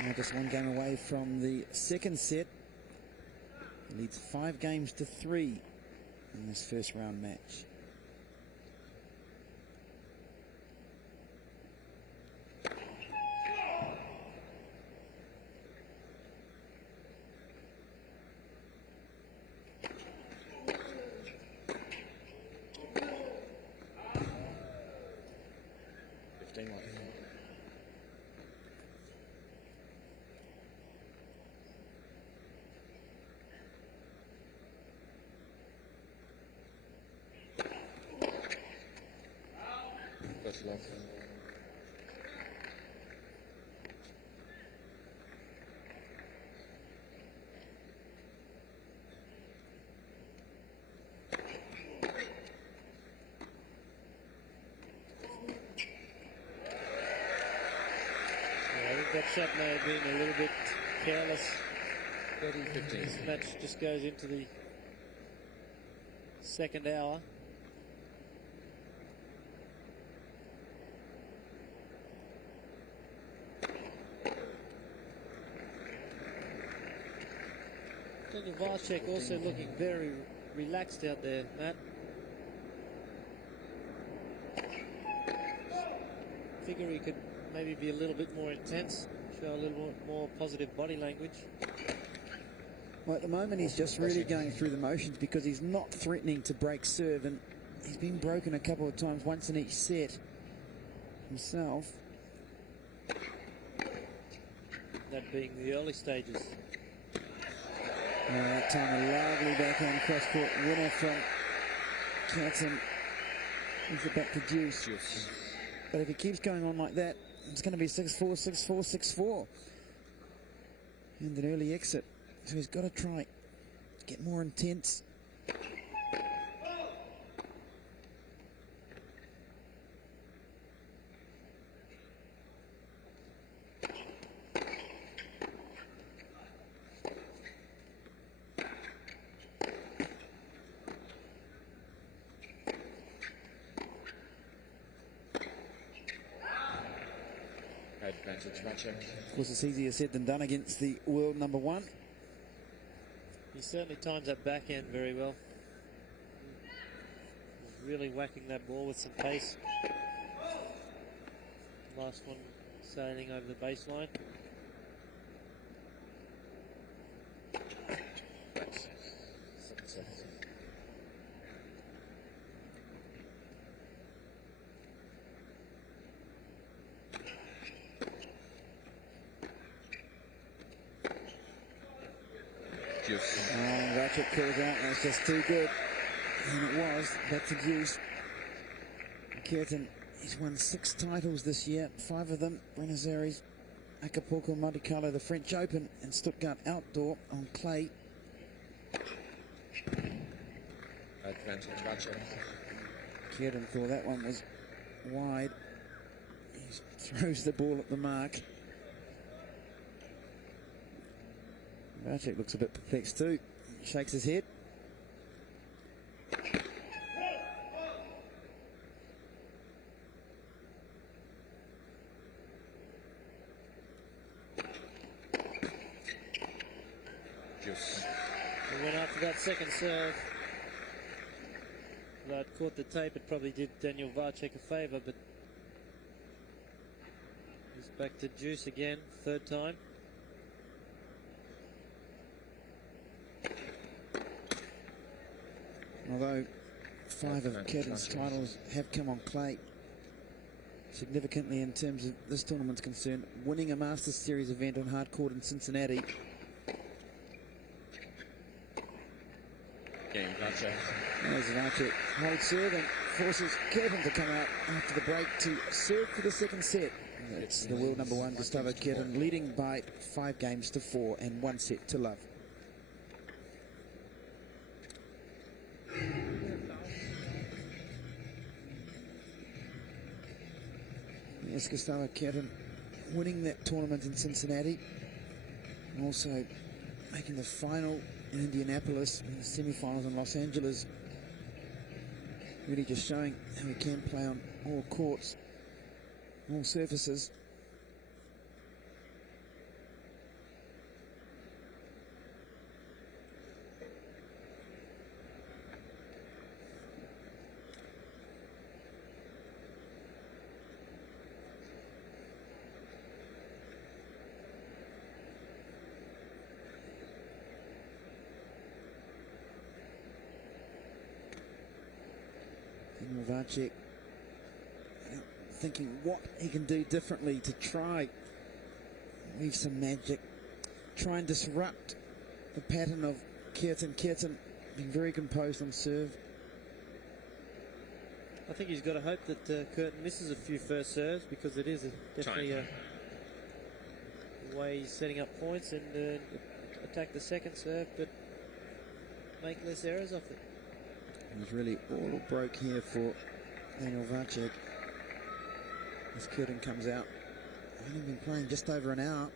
Now just 1 game away from the second set. He leads 5 games to 3 in this first round match. That's love. that shot may have been a little bit careless. 30-15. This match just goes into the second hour. Daniel Vacek also looking very relaxed out there, Matt. Figure he could maybe be a little bit more intense, show a little more positive body language. Well, at the moment he's just really going through the motions because he's not threatening to break serve, and he's been broken a couple of times, once in each set himself. That being the early stages. That time a lovely backhand cross-court winner from Kuerten. He's about to juice. But if he keeps going on like that, it's going to be 6-4, 6-4, 6-4. And an early exit. So he's got to try to get more intense. Advantage Vacek. Of course, it's easier said than done against the world number one. He certainly times that backhand very well. He's really whacking that ball with some pace. Last one sailing over the baseline. Vacek calls out, that's just too good. And it was, back to juice. Kuerten, he's won 6 titles this year, 5 of them, Buenos Aires, Acapulco, Monte Carlo, the French Open, and Stuttgart Outdoor on clay. Advantage Vacek. Kuerten thought that one was wide. He throws the ball at the mark. Vacek looks a bit perplexed too. Shakes his head. He went after that second serve. If I'd caught the tape, it probably did Daniel Vacek a favour, but he's back to juice again, third time. Although 5 of Kuerten's titles have come on clay, significantly in terms of this tournament's concerned, winning a Masters Series event on hard court in Cincinnati. Game Vacek. As Vacek holds serve and forces Kuerten to come out after the break to serve for the second set. It's the world number one, Gustavo Kuerten, leading by 5 games to 4 and 1 set to love. Yes, Gustavo Kuerten winning that tournament in Cincinnati, and also making the final in Indianapolis and the semi-finals in Los Angeles. Really just showing how he can play on all courts, all surfaces. Vacek thinking what he can do differently to try weave some magic, try and disrupt the pattern of Kuerten. Kuerten being very composed on serve. I think he's got to hope that Kuerten misses a few first serves, because it is definitely a way he's setting up points, and attack the second serve, but make less errors off it. It was really all broke here for Daniel Vacek as Kuerten comes out only been playing just over an hour.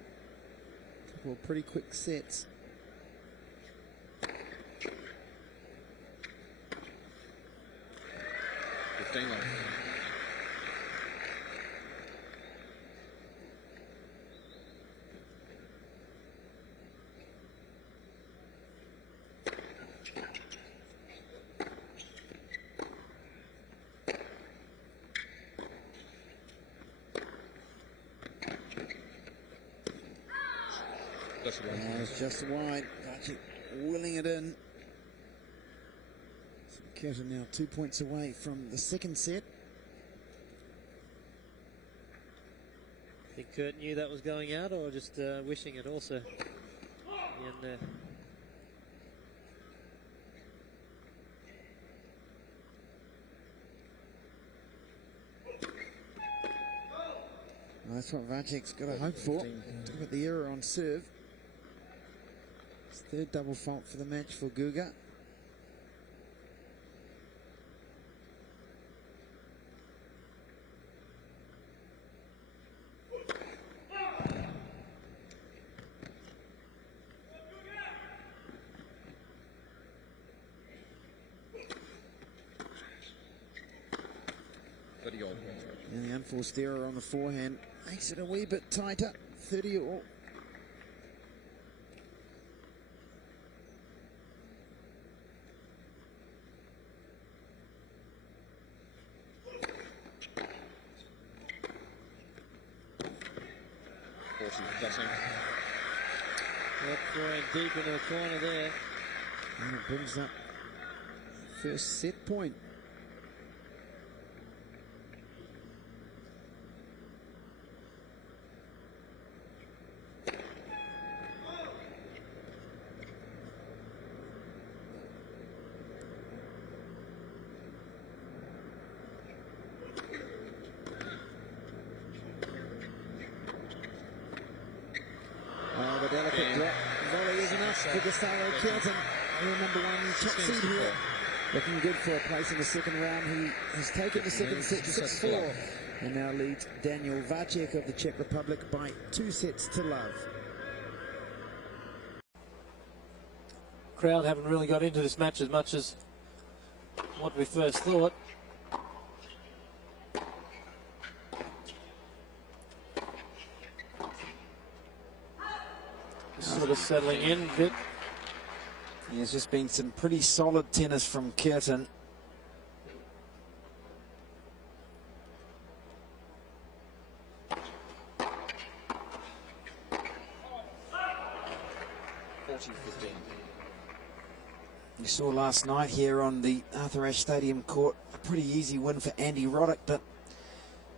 A couple of pretty quick sets. It's just wide. Vacek willing it in. So Kuerten now 2 points away from the second set. I think Kurt knew that was going out, or just wishing it also in the end there. Well, that's what Vacek's got to hope for. Talk about the error on serve. It's third double fault for the match for Guga. And the unforced error on the forehand makes it a wee bit tighter. 30 all. Yep, going deep into the corner there. And it brings up first set point. The delicate drop volley is enough for Gustavo Kuerten. Number one top seed here. Looking good for a place in the second round. He has taken the second set 6-4 and now leads Daniel Vacek of the Czech Republic by 2 sets to love. Crowd haven't really got into this match as much as what we first thought. Sort of settling in a bit. There's just been some pretty solid tennis from Kuerten. You saw last night here on the Arthur Ashe Stadium court, a pretty easy win for Andy Roddick, but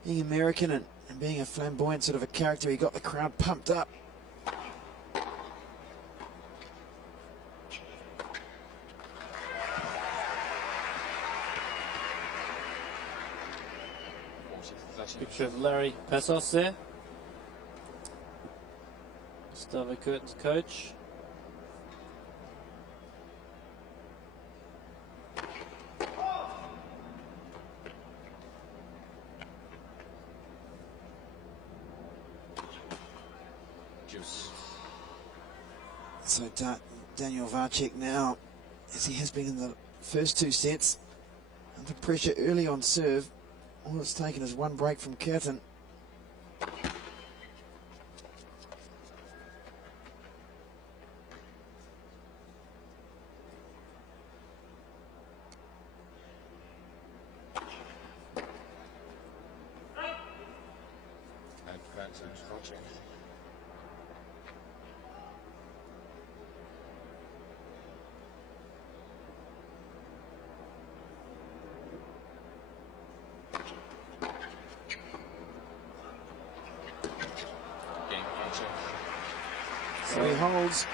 being American and being a flamboyant sort of a character, he got the crowd pumped up. Picture of Larry Passos there. Gustavo Kuerten's coach. So Daniel Vacek now, as he has been in the first 2 sets, under pressure early on serve. All it's taken is one break from Kuerten. So he holds.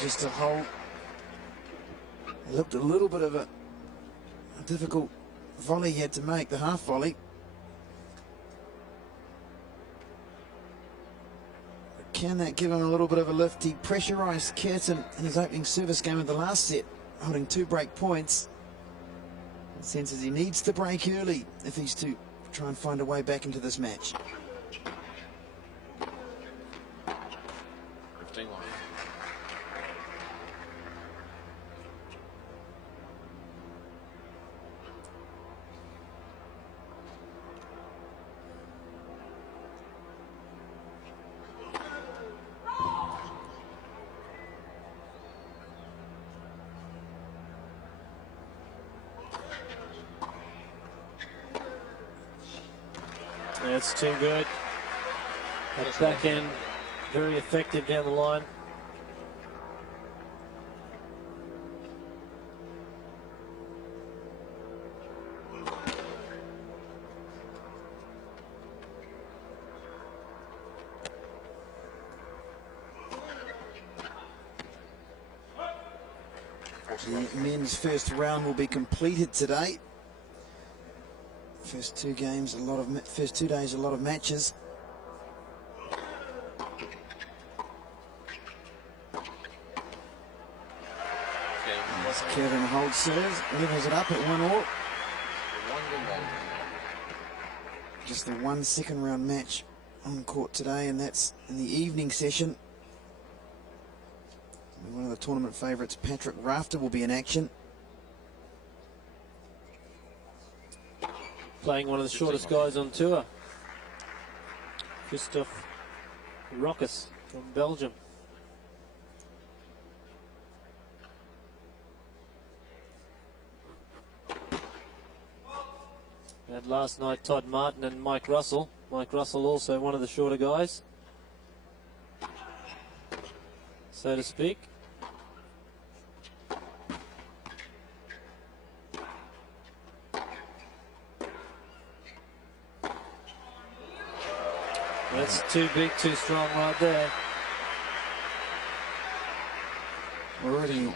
Just to hold. It looked a little bit of a difficult volley he had to make, the half volley. But can that give him a little bit of a lift? He pressurised Kuerten in his opening service game of the last set, holding 2 break points. The sense is he needs to break early if he's to try and find a way back into this match. 15-1. That's too good. That back end, very effective down the line. The men's first round will be completed today. First 2 games, first 2 days, a lot of matches. As Kuerten holds serves, levels it up at 1-1. Just the 1 second round match on court today, and that's in the evening session. One of the tournament favourites, Patrick Rafter, will be in action. Playing one of the shortest guys on tour, Christophe Rockes from Belgium. And last night, Todd Martin and Mike Russell. Mike Russell also one of the shorter guys, so to speak. That's too big, too strong right there. We're already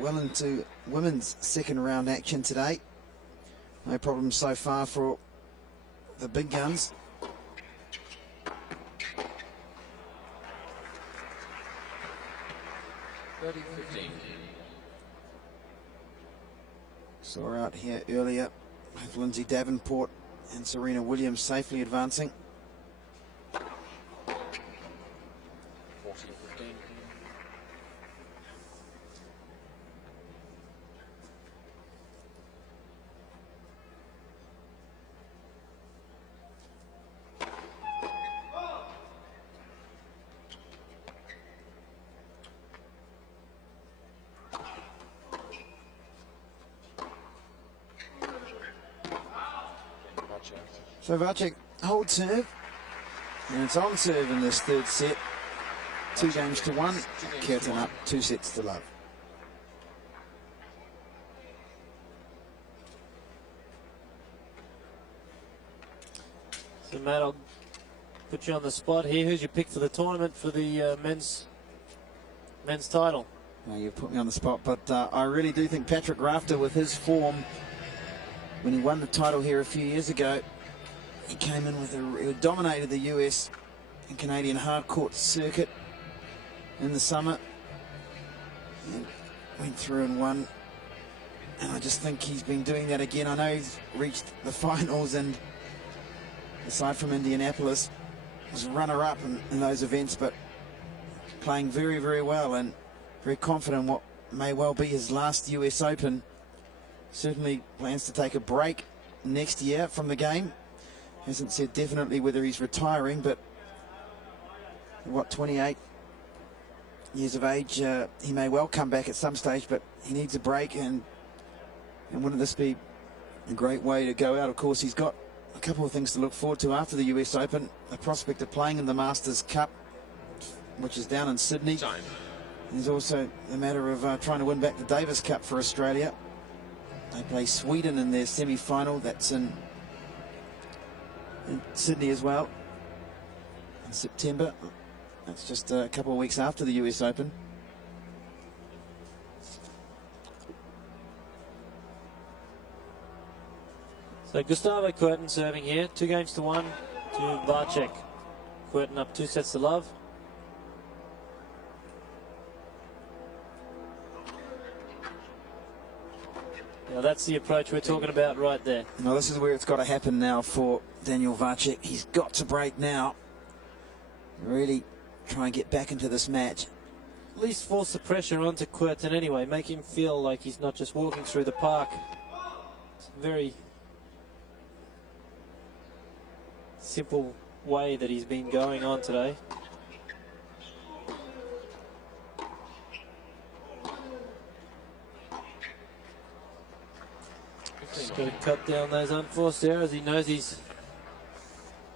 well into women's second round action today. No problems so far for the big guns. Saw her out here earlier with Lindsay Davenport and Serena Williams safely advancing. 40-15. So Vacek holds serve, and it's on serve in this third set. 2 games to 1. Kuerten up 2 sets to love. So Matt, I'll put you on the spot here. Who's your pick for the tournament for the men's title? Now you've put me on the spot, but I really do think Patrick Rafter, with his form, when he won the title here a few years ago, he came in with he dominated the US and Canadian hardcourt circuit in the summer and went through and won. And I just think he's been doing that again. I know he's reached the finals, and aside from Indianapolis, was runner-up in those events, but playing very, very well and very confident in what may well be his last US Open. Certainly plans to take a break next year from the game. Hasn't said definitely whether he's retiring, but what, 28 years of age, he may well come back at some stage, but he needs a break, and wouldn't this be a great way to go out? Of course, he's got a couple of things to look forward to after the US Open. The prospect of playing in the Masters Cup, which is down in Sydney. There's also the matter of trying to win back the Davis Cup for Australia. They play Sweden in their semi-final. That's in Sydney as well in September. That's just a couple of weeks after the US Open. So Gustavo Kuerten serving here, 2 games to 1 to Vacek. Kuerten up 2 sets to love. Now that's the approach we're talking about right there. Well, this is where it's got to happen now for Daniel Vacek. He's got to break now. Really try and get back into this match. At least force the pressure onto Kuerten anyway. Make him feel like he's not just walking through the park. It's a very simple way that he's been going on today. Just got to cut down those unforced errors. He knows he's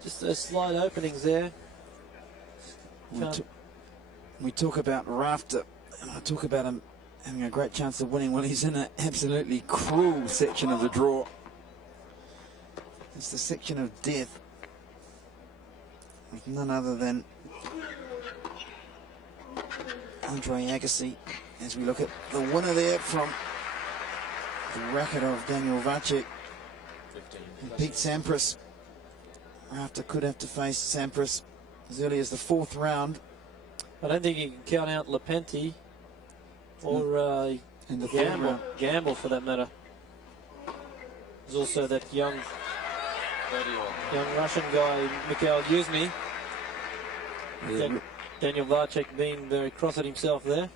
just those slight openings there. We talk about Rafter, and I talk about him having a great chance of winning. Well, he's in an absolutely cruel section of the draw. It's the section of death, with none other than Andre Agassi. As we look at the winner there from the racket of Daniel Vacek and Pete Sampras. Rafter could have to face Sampras as early as the 4th round. I don't think you can count out Lepenti or Gamble for that matter. There's also that young Russian guy, Mikhail Yuzny. Yeah. Daniel Vacek being very cross at himself there.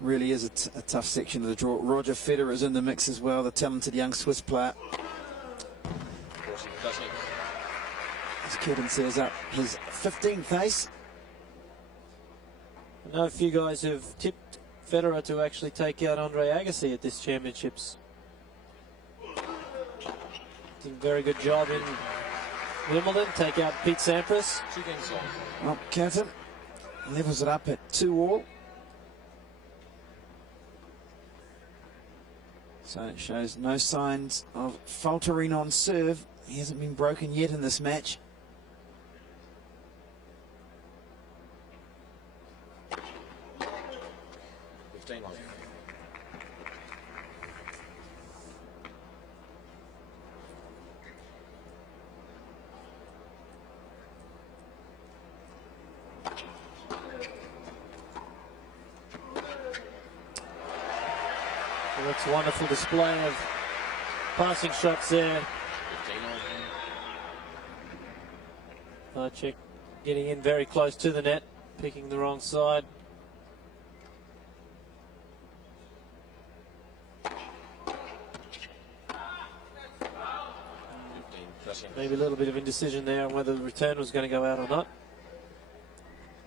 Really is a tough section of the draw. Roger Federer is in the mix as well, the talented young Swiss player. As Kuerten says, up his 15th ace. I know a few guys who've tipped Federer to actually take out Andre Agassi at this championships. Did a very good job in Wimbledon, take out Pete Sampras. Well, Kuerten levels it up at 2-all. So it shows no signs of faltering on serve. He hasn't been broken yet in this match. So that's a wonderful display of passing shots there. Vacek getting in very close to the net, picking the wrong side. Maybe a little bit of indecision there on whether the return was going to go out or not.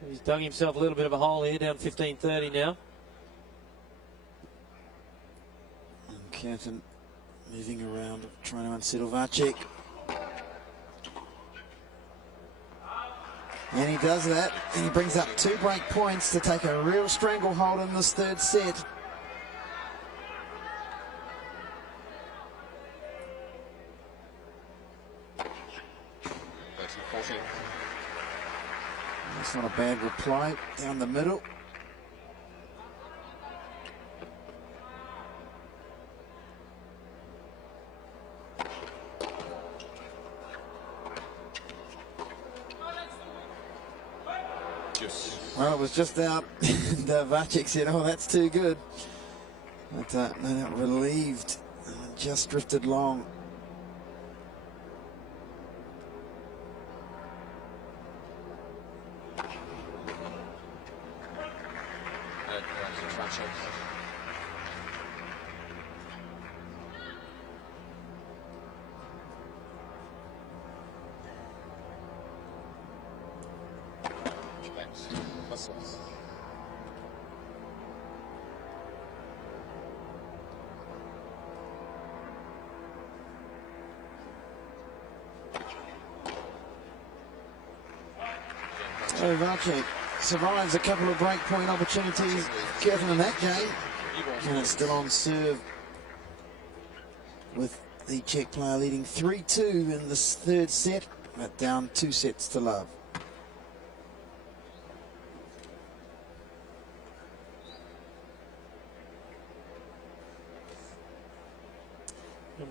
He's dug himself a little bit of a hole here, down 15-30 now. And Kuerten moving around, trying to unsettle Vacek. And he does that, and he brings up 2 break points to take a real stranglehold in this 3rd set. That's not a bad reply down the middle. Well, it was just out, and Vacek said, "Oh, that's too good." But no doubt relieved, just drifted long. So Vacek survives a couple of breakpoint opportunities. Kuerten in that game, and it's still on serve with the Czech player leading 3-2 in this 3rd set, but down 2 sets to love.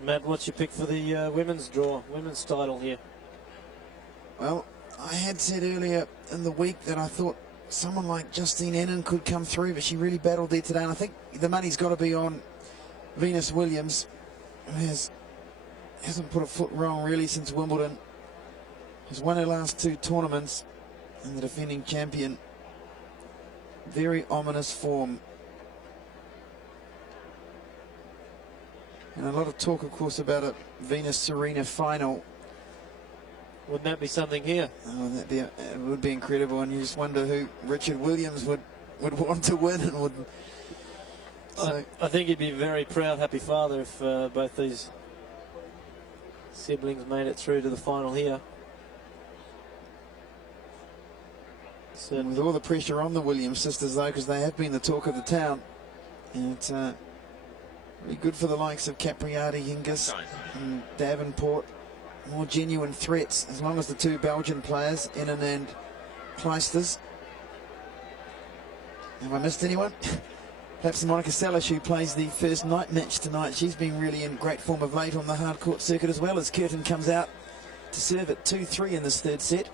Matt, what's your pick for the women's draw, women's title here? Well, I had said earlier in the week that I thought someone like Justine Henin could come through, but she really battled there today, and I think the money's got to be on Venus Williams. hasn't put a foot wrong really since Wimbledon. Has won her last 2 tournaments, and the defending champion. Very ominous form. And a lot of talk, of course, about a Venus-Serena final. Wouldn't that be something here? Oh, it would be incredible, and you just wonder who Richard Williams would want to win and would. So I think he'd be a very proud, happy father if both these siblings made it through to the final here. with all the pressure on the Williams sisters, though, because they have been the talk of the town, and it's really good for the likes of Capriati, Hingis, and Davenport. More genuine threats, as long as the 2 Belgian players, Innen and Kleisters. Have I missed anyone? Perhaps Monica Seles, who plays the first night match tonight. She's been really in great form of late on the hard court circuit as well, as Kuerten comes out to serve at 2-3 in this 3rd set.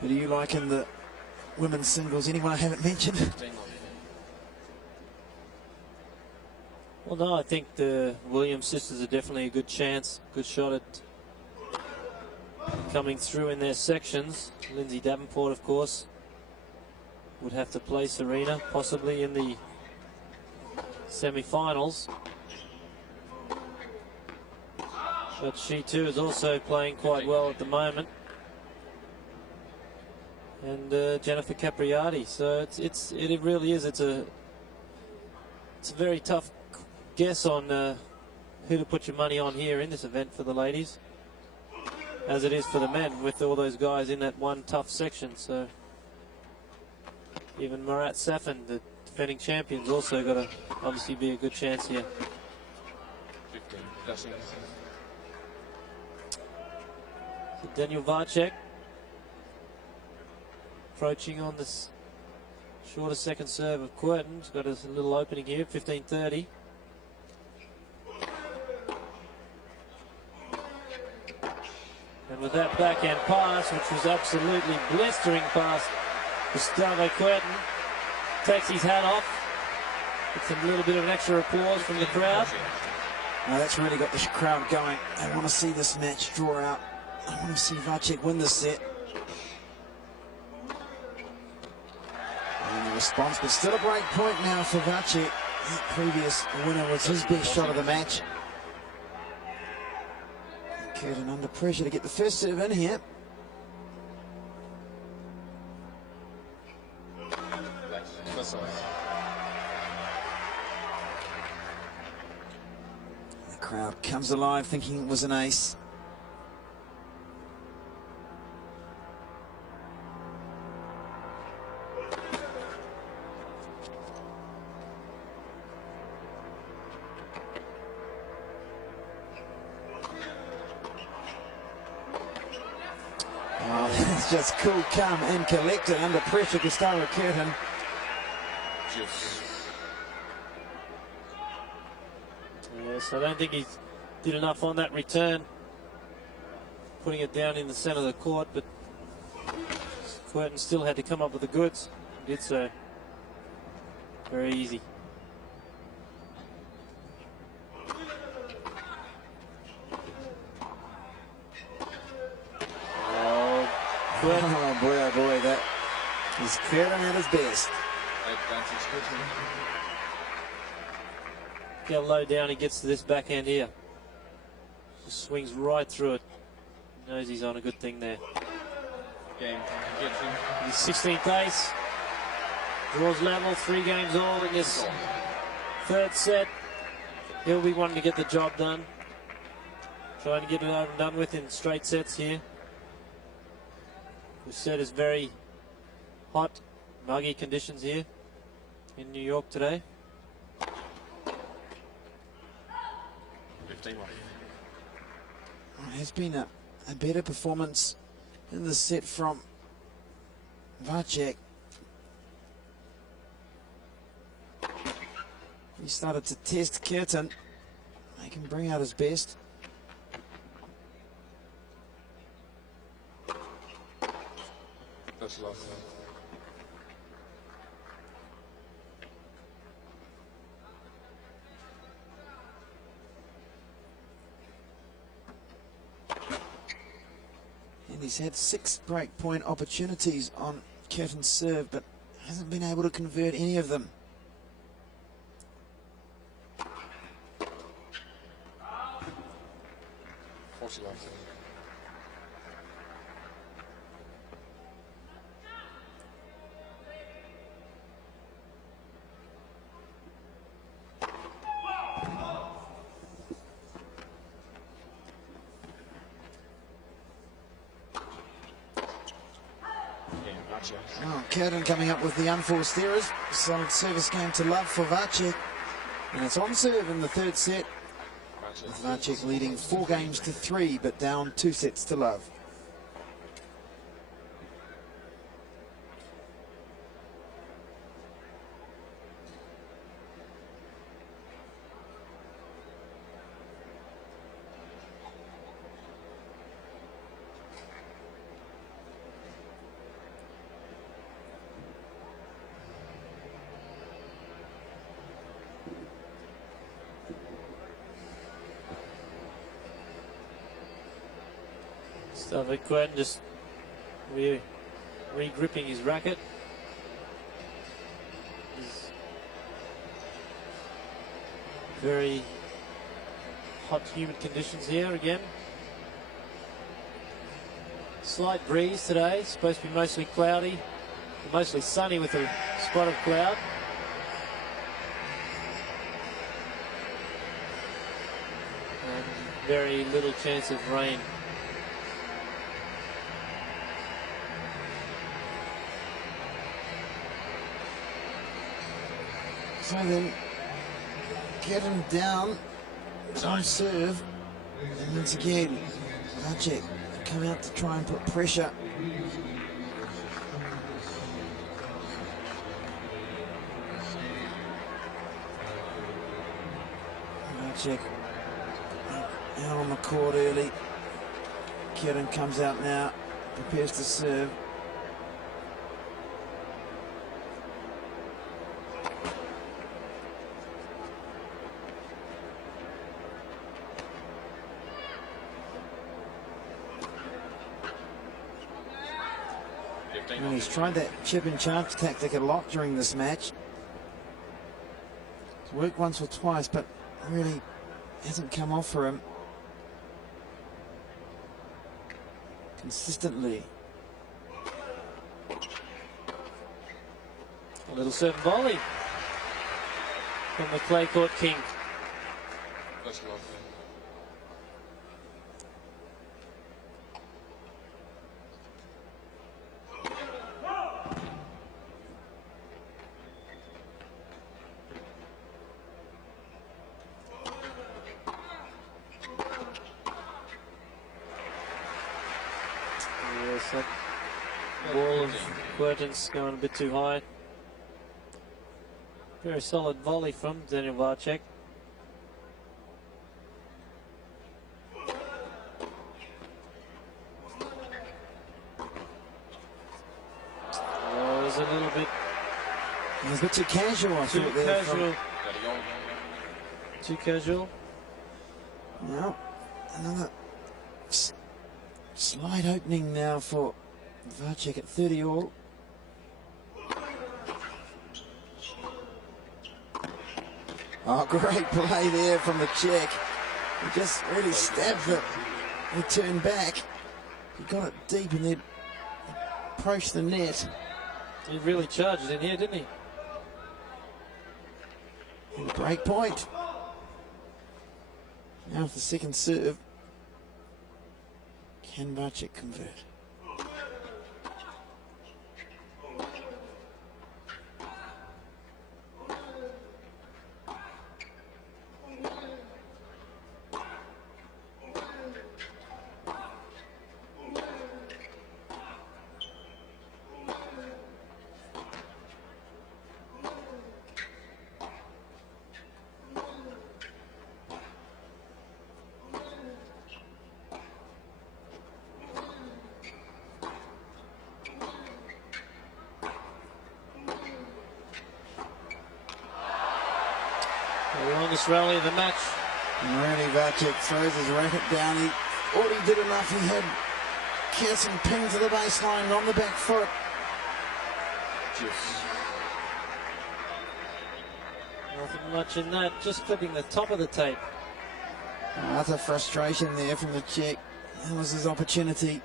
Who do you like in the women's singles? Anyone I haven't mentioned? Well, no, I think the Williams sisters are definitely a good chance, good shot at coming through in their sections. Lindsay Davenport, of course, would have to play Serena, possibly in the semi-finals. But she too is also playing quite well at the moment. And Jennifer Capriati. So it really is. It's a very tough guess on who to put your money on here in this event for the ladies, as it is for the men, with all those guys in that one tough section. So even Marat Safin, the defending champion's also got to obviously be a good chance here. So Daniel Vacek approaching on this shorter second serve of Kuerten. He's got a little opening here, 15-30. And with that backhand pass, which was absolutely blistering past Gustavo Kuerten, takes his hat off. It's a little bit of an extra applause from the crowd. Now that's really got the crowd going. I want to see this match draw out. I want to see Vacek win this set. And the response, but still a break point now for Vacek. That previous winner was his best shot of the match. Kuerten under pressure to get the first serve in here. The crowd comes alive, thinking it was an ace. Just cool, calm and collected under pressure, Gustavo Kuerten. Yes, I don't think he did enough on that return, putting it down in the center of the court, but Kuerten still had to come up with the goods. He did so. Very easy. Oh boy, that is Kuerten at his best. Look how low down he gets to this backhand here. Just swings right through it. Knows he's on a good thing there. His 16th ace. Draws level, 3 games all in this 3rd set. He'll be wanting to get the job done. Trying to get it over and done with in straight sets here. The set is very hot, muggy conditions here in New York today. 15-1. It has been a better performance in the set from Vacek. He started to test Kuerten, make him bring out his best. First love. And he's had 6 break point opportunities on Kuerten's serve, but hasn't been able to convert any of them. First love. Oh, Kuerten coming up with the unforced errors. Solid service game to love for Vacek. And it's on serve in the 3rd set. With Vacek leading 4 games to 3, but down 2 sets to love. So Kuerten just re-gripping his racket. He's very hot, humid conditions here again. Slight breeze today, supposed to be mostly cloudy, mostly sunny with a spot of cloud. And very little chance of rain. So then, Kuerten down, on serve, and once again, Vacek come out to try and put pressure. Vacek out on the court early. Kuerten comes out now, prepares to serve. And he's tried that chip and charge tactic a lot during this match. It's worked once or twice, but really hasn't come off for him consistently. A little serve volley from the clay court king. First love. That ball of Kuerten's going a bit too high. Very solid volley from Daniel Vacek. Oh, it was a little bit. He was a bit too casual, I thought there. Casual. Too casual. Now, another slight opening now for Vacek at 30 all. Oh, great play there from the Czech. He just really stabbed it. He turned back. He got it deep and then approached the net. He really charged in here, didn't he? And break point. Now for the second serve. Can Vacek convert? longest rally of the match. And Randy Vacek throws his racket down. He already did enough. He had Kuerten pinged to the baseline on the back foot. Nothing much in that, just clipping the top of the tape. Utter frustration there from the Czech. That was his opportunity.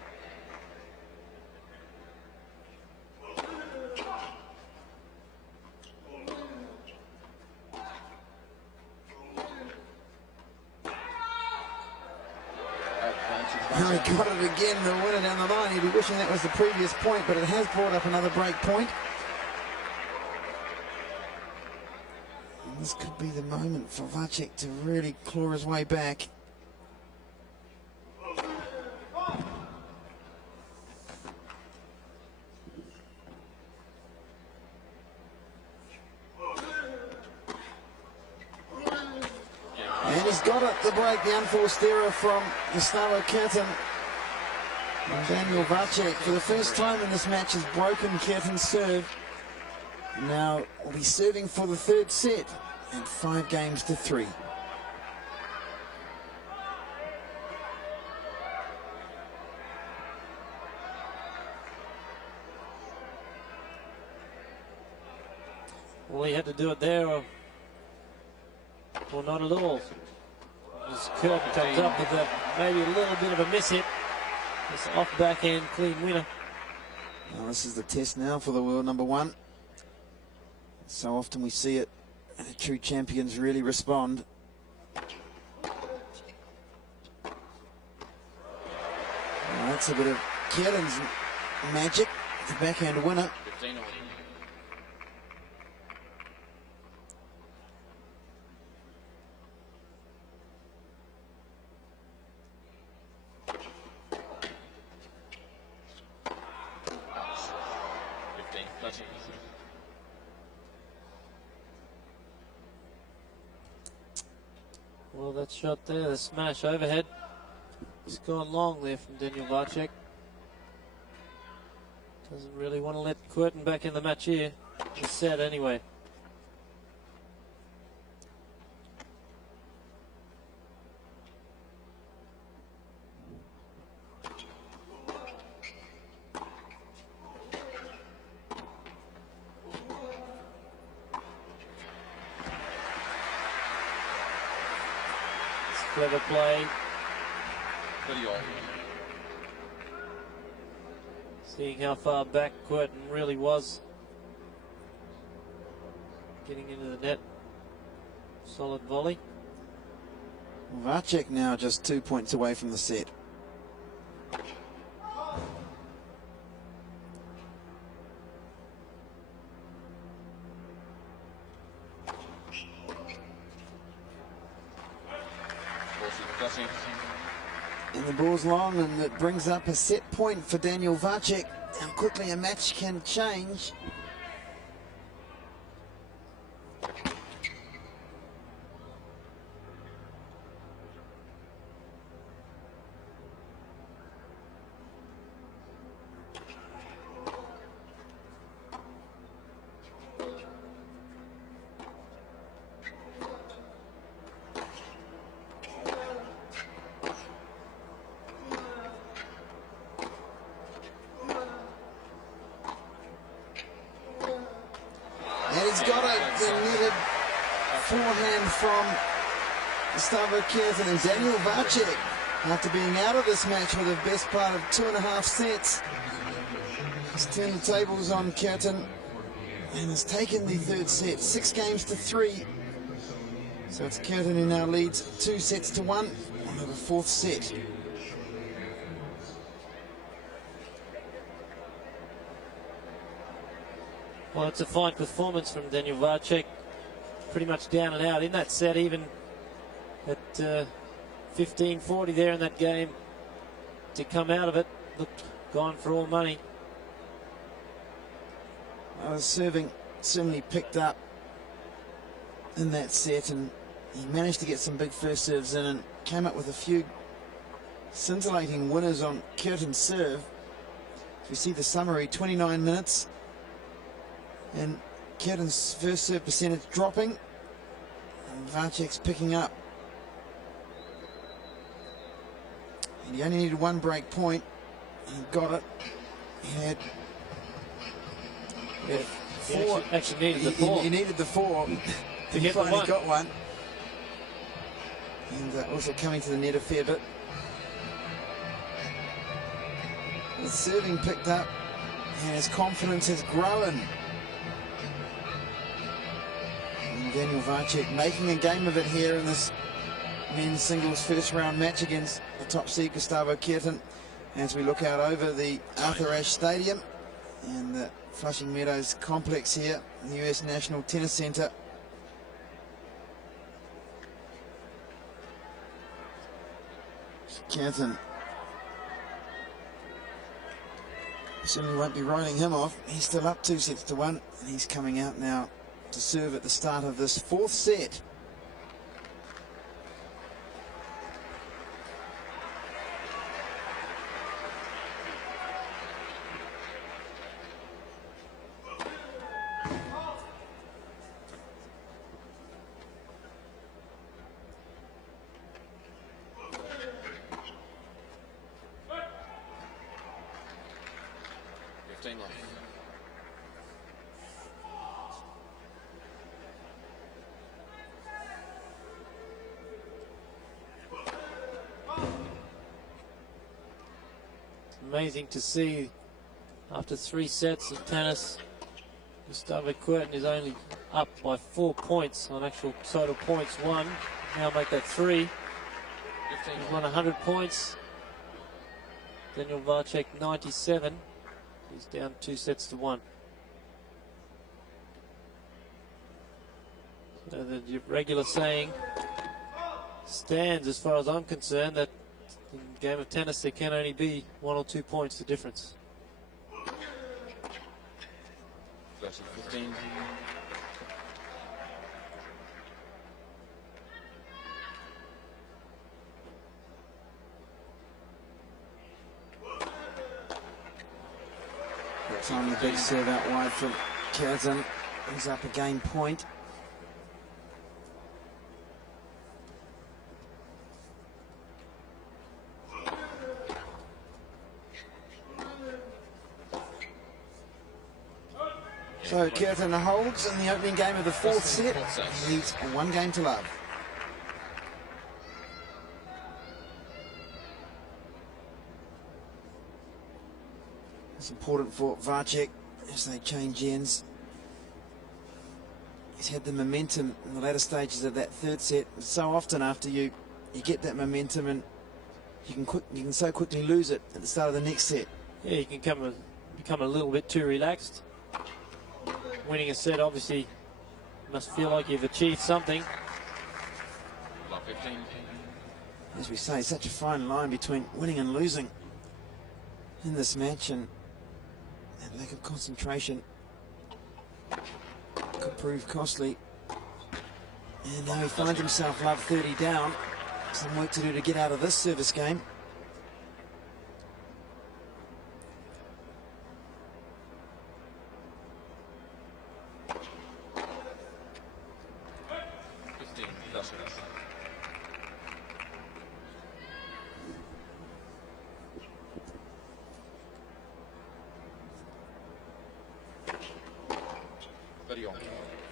Now he got it again, the winner down the line. He'd be wishing that was the previous point, but it has brought up another break point. And this could be the moment for Vacek to really claw his way back. And he's got it, the break, the unforced error from Gustavo Kuerten. And Daniel Vacek, for the first time in this match, has broken Kuerten's serve. Now will be serving for the third set and 5-3. Well, he had to do it there, or not at all. As Kuerten comes up with maybe a little bit of a miss hit. This off backhand clean winner. Well, this is the test now for the world number one. So often we see it. True champions really respond. Well, that's a bit of Kuerten's magic. The backhand winner. 15 Well, that shot there, the smash overhead, it's gone long there from Daniel Vacek. Doesn't really want to let Kuerten back in the match here. It's set anyway. Clever play. Seeing how far back Kuerten really was. Getting into the net. Solid volley. Vacek now just 2 points away from the set. And the ball's long, and it brings up a set point for Daniel Vacek. How quickly a match can change. And he's got the needed forehand from Gustavo Kuerten, and Daniel Vacek, after being out of this match for the best part of 2.5 sets, has turned the tables on Kuerten and has taken the third set, 6-3. So it's Kuerten who now leads 2-1 over the fourth set. Well, it's a fine performance from Daniel Vacek. Pretty much down and out in that set, even at 15-40 there in that game. To come out of it, looked gone for all money. His serving certainly picked up in that set, and he managed to get some big first serves in and came up with a few scintillating winners on Kuerten's serve. If you see the summary, 29 minutes. And Kuerten's first serve percentage dropping. And Vacek's picking up. And he only needed one break point. He got it. He had four. He actually needed the four. He needed the four. To He get the finally one. got one. And also coming to the net a fair bit. The serving picked up, and his confidence has grown. And Daniel Vacek making a game of it here in this men's singles first round match against the top seed Gustavo Kuerten, as we look out over the Arthur Ashe Stadium and the Flushing Meadows complex here in the US National Tennis Center. Kuerten certainly won't be writing him off. He's still up 2-1, and he's coming out now to serve at the start of this fourth set. Amazing to see after 3 sets of tennis, Gustavo Kuerten is only up by 4 points on actual total points won. Now make that 3. He's won 100 points. Daniel Vacek 97. He's down 2-1. So the regular saying stands as far as I'm concerned, that in a game of tennis there can only be 1 or 2 points the difference. 30-15. Time the big serve out wide from Kuerten. He's up a game point. So Kuerten holds in the opening game of the fourth set. He needs 1 game to love. It's important for Vacek as they change ends. He's had the momentum in the latter stages of that third set. So often after you get that momentum, and you can so quickly lose it at the start of the next set. Yeah, you can become a little bit too relaxed. Winning a set, obviously, you must feel like you've achieved something. 15. As we say, such a fine line between winning and losing in this match, and that lack of concentration could prove costly. And now he finds himself love 30 down. Some work to do to get out of this service game.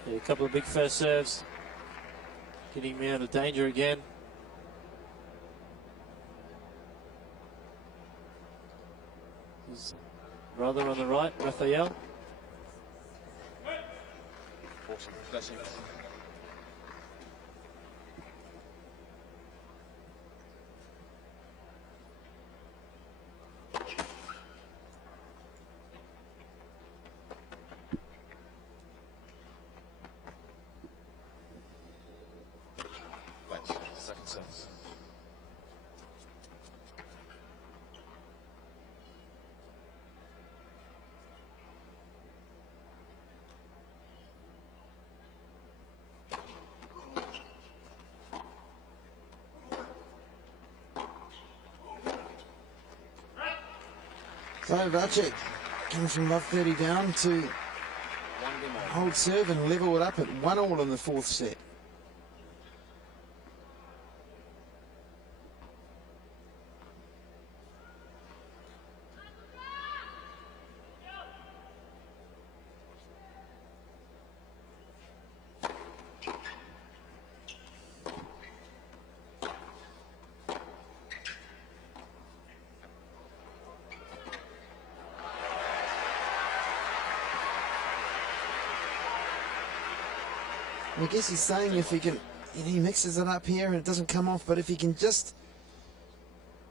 Yeah, a couple of big first serves, getting me out of danger again. His brother on the right, Rafael. 40. Second set. So Vacek comes from love 30 down to hold serve and level it up at 1-1 in the fourth set. I guess he's saying if he can, he mixes it up here and it doesn't come off, but if he can just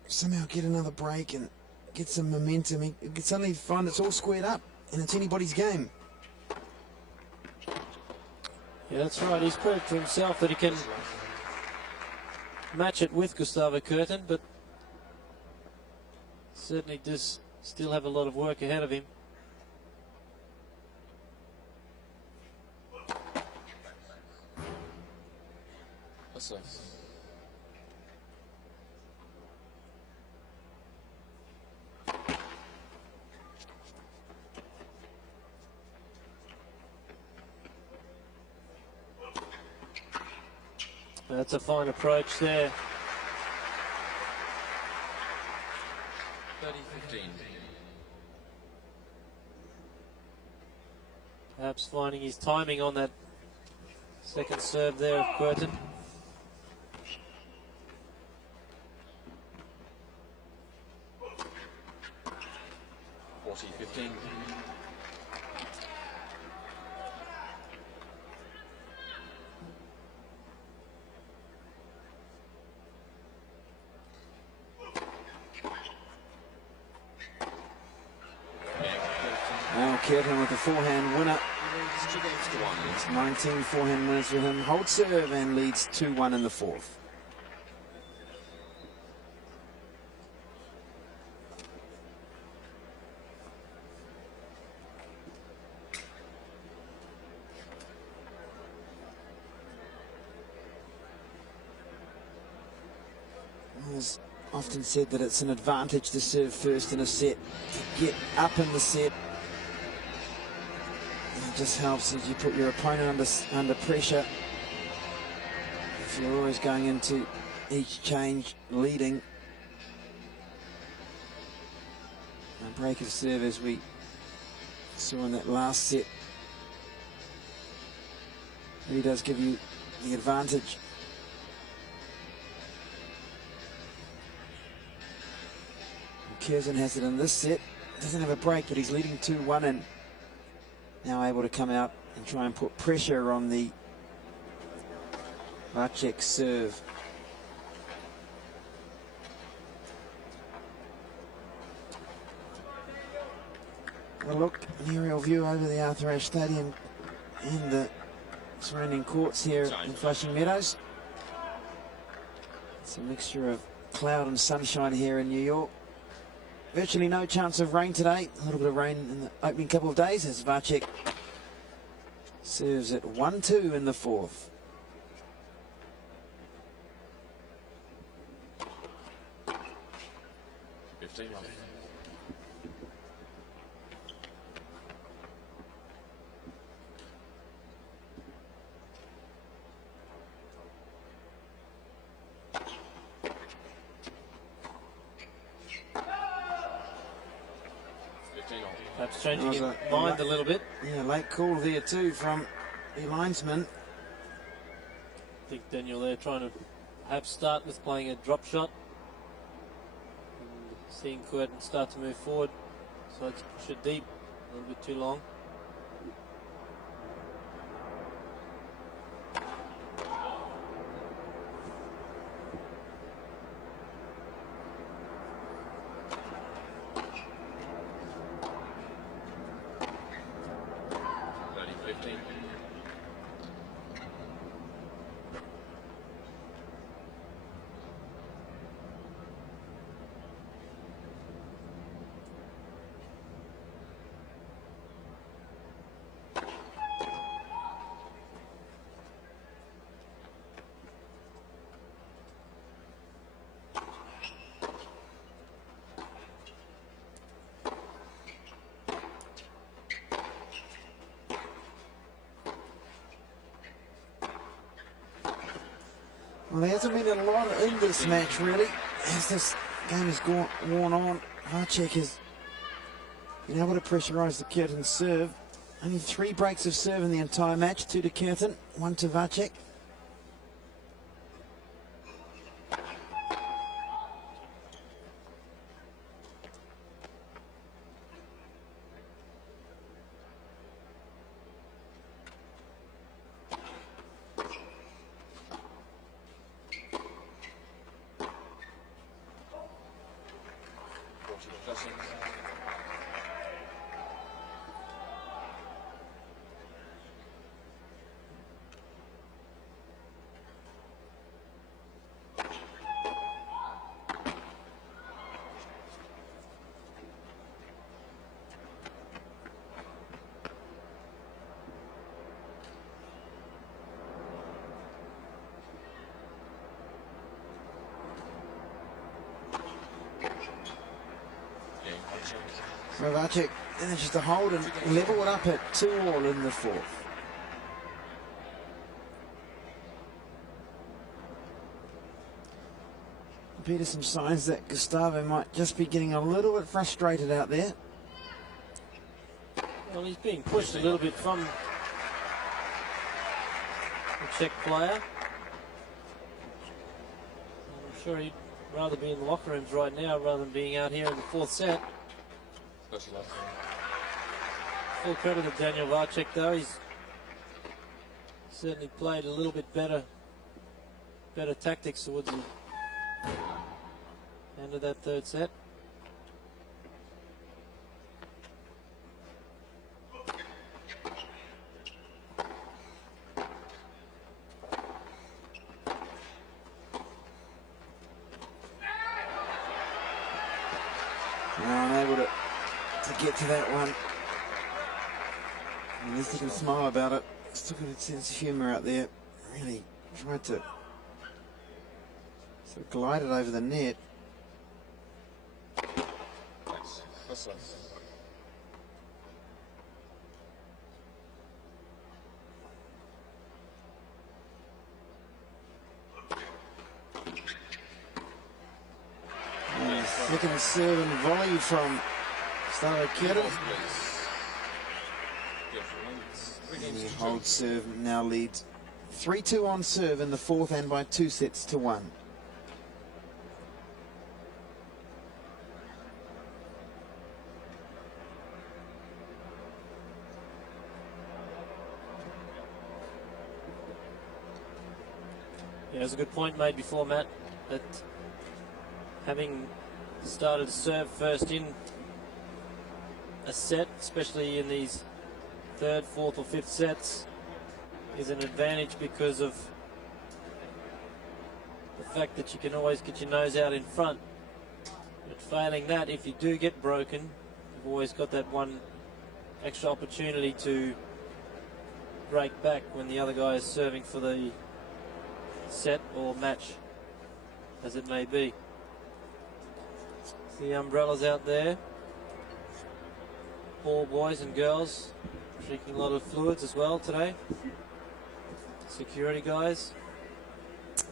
somehow get another break and get some momentum, he can suddenly find it's all squared up and it's anybody's game. Yeah, that's right. He's proved to himself that he can match it with Gustavo Kuerten, but certainly does still have a lot of work ahead of him. That's a fine approach there. 30-15. Perhaps finding his timing on that second serve there of Kuerten. Now Kuerten with the forehand winner. It's 19 forehand winners for him. Holds serve and leads 2-1 in the fourth. It's often said that it's an advantage to serve first in a set, to get up in the set. It just helps as you put your opponent under pressure. If you're always going into each change leading. A break of serve as we saw in that last set. He does give you the advantage. Kuerten has it in this set. Doesn't have a break, but he's leading 2-1 and now able to come out and try and put pressure on the Vacek serve. A look, an aerial view over the Arthur Ashe Stadium and the surrounding courts here in Flushing Meadows. It's a mixture of cloud and sunshine here in New York. Virtually no chance of rain today. A little bit of rain in the opening couple of days as Vacek serves at 1-2 in the fourth. Perhaps changing his mind a little bit. Yeah, late call there too from the linesman. I think Daniel there trying to perhaps start with playing a drop shot. And seeing Kuerten start to move forward. So it's push it deep a little bit too long. Well, there hasn't been a lot in this match, really. As this game has worn on, Vacek has been able to pressurise the Kuerten serve. Only 3 breaks of serve in the entire match, 2 to Kuerten, 1 to Vacek. Vacek manages to hold and level it up at 2-all in the fourth. Peter, some signs that Gustavo might just be getting a little bit frustrated out there. Well, he's being pushed a little bit from the Czech player. I'm sure he'd rather be in the locker rooms right now rather than being out here in the fourth set. Full credit to Daniel Vacek though, he's certainly played a little bit better tactics towards the end of that third set. Unable to get to that one. At least he can smile about it. Still got a sense of humour out there. Really tried to sort of glide it over the net. Second serve and volley from Kuerten. And the hold serve now leads 3-2 on serve in the fourth and by 2-1. Yeah, there's a good point made before, Matt, that having started to serve first in a set, especially in these third, fourth or fifth sets, is an advantage because of the fact that you can always get your nose out in front. But failing that, if you do get broken, you've always got that one extra opportunity to break back when the other guy is serving for the set or match, as it may be. The umbrellas out there, all boys and girls drinking a lot of fluids as well today. Security guys.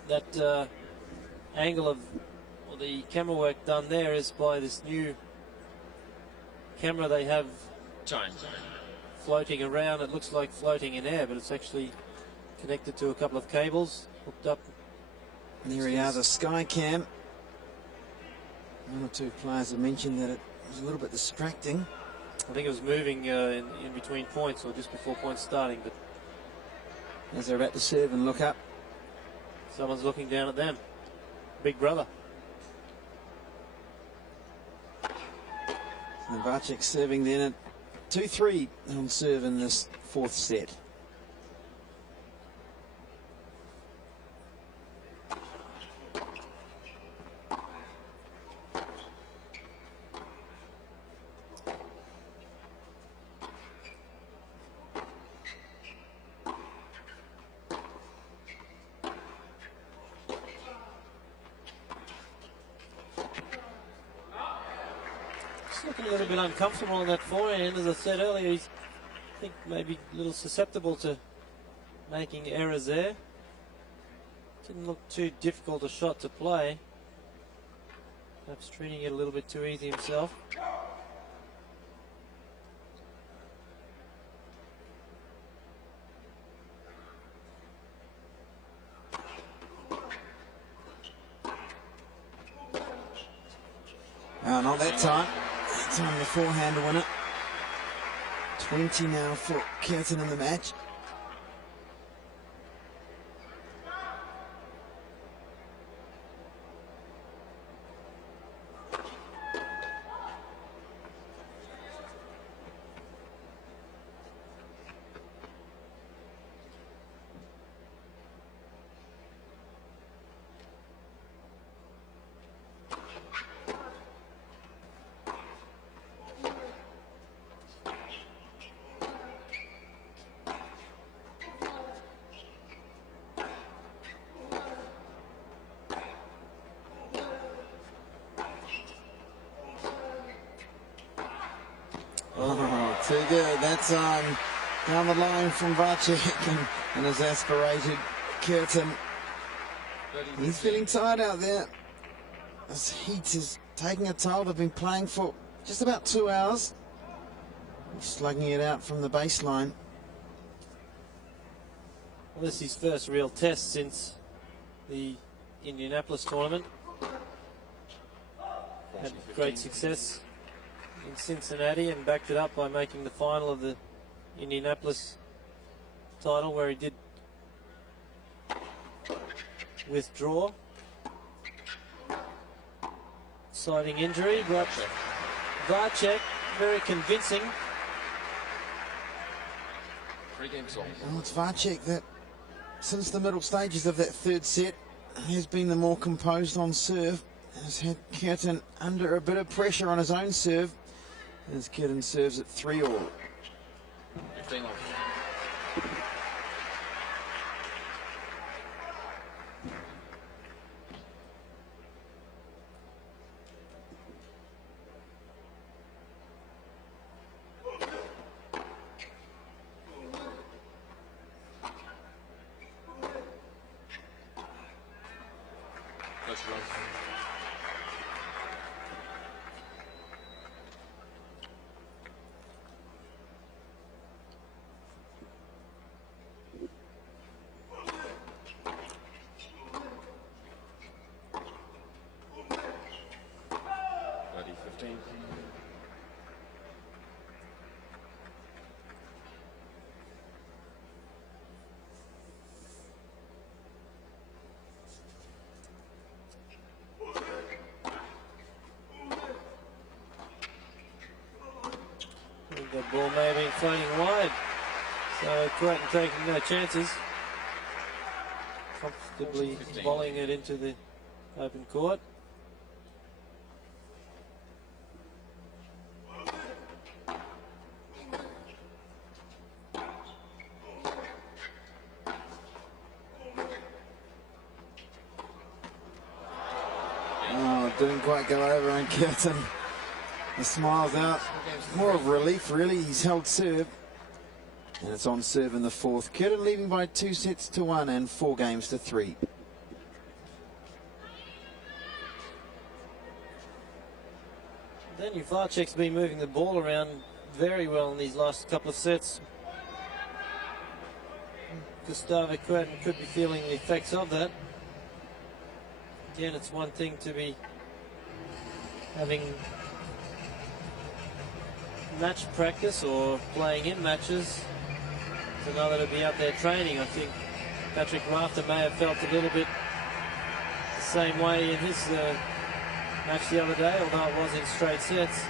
That angle of the camera work done there is by this new camera they have floating around. It looks like floating in air, but it's actually connected to a couple of cables hooked up. And here we are, the sky cam. One or two players have mentioned that it was a little bit distracting. I think it was moving in between points or just before points starting, but as they're about to serve and look up, someone's looking down at them. Big brother. And Vacek serving then at 2-3 on serve in this fourth set. Looking a little bit uncomfortable on that forehand. As I said earlier, he's, I think, maybe a little susceptible to making errors there. Didn't look too difficult a shot to play. Perhaps treating it a little bit too easy himself. Not that time. Time the forehand to win it. 20 now for Kuerten in the match. too good. That's down the line from Vacek and his aspirated Kuerten. He's feeling tired out there. This heat is taking a toll. They've been playing for just about 2 hours. Slugging it out from the baseline. Well, this is his first real test since the Indianapolis tournament. Had great success in Cincinnati and backed it up by making the final of the Indianapolis title, where he did withdraw, citing injury. But Vacek, very convincing. Well, it's Vacek that, since the middle stages of that third set, has been the more composed on serve. Has had Kuerten under a bit of pressure on his own serve, as Kuerten serves at 3-all. 15 love. That's right. The ball may have been floating wide, so Kuerten taking no chances, comfortably volleying it into the open court. Oh, didn't quite go over on Kuerten. The smile's out. More of relief, really. He's held serve. And it's on serve in the fourth. Kuerten leaving by 2-1 and 4 games to 3. Daniel Vacek's been moving the ball around very well in these last couple of sets. Gustavo Kuerten could be feeling the effects of that. Again, it's one thing to be having match practice or playing in matches. It's another to be out there training. I think Patrick Rafter may have felt a little bit the same way in his match the other day, although it was in straight sets.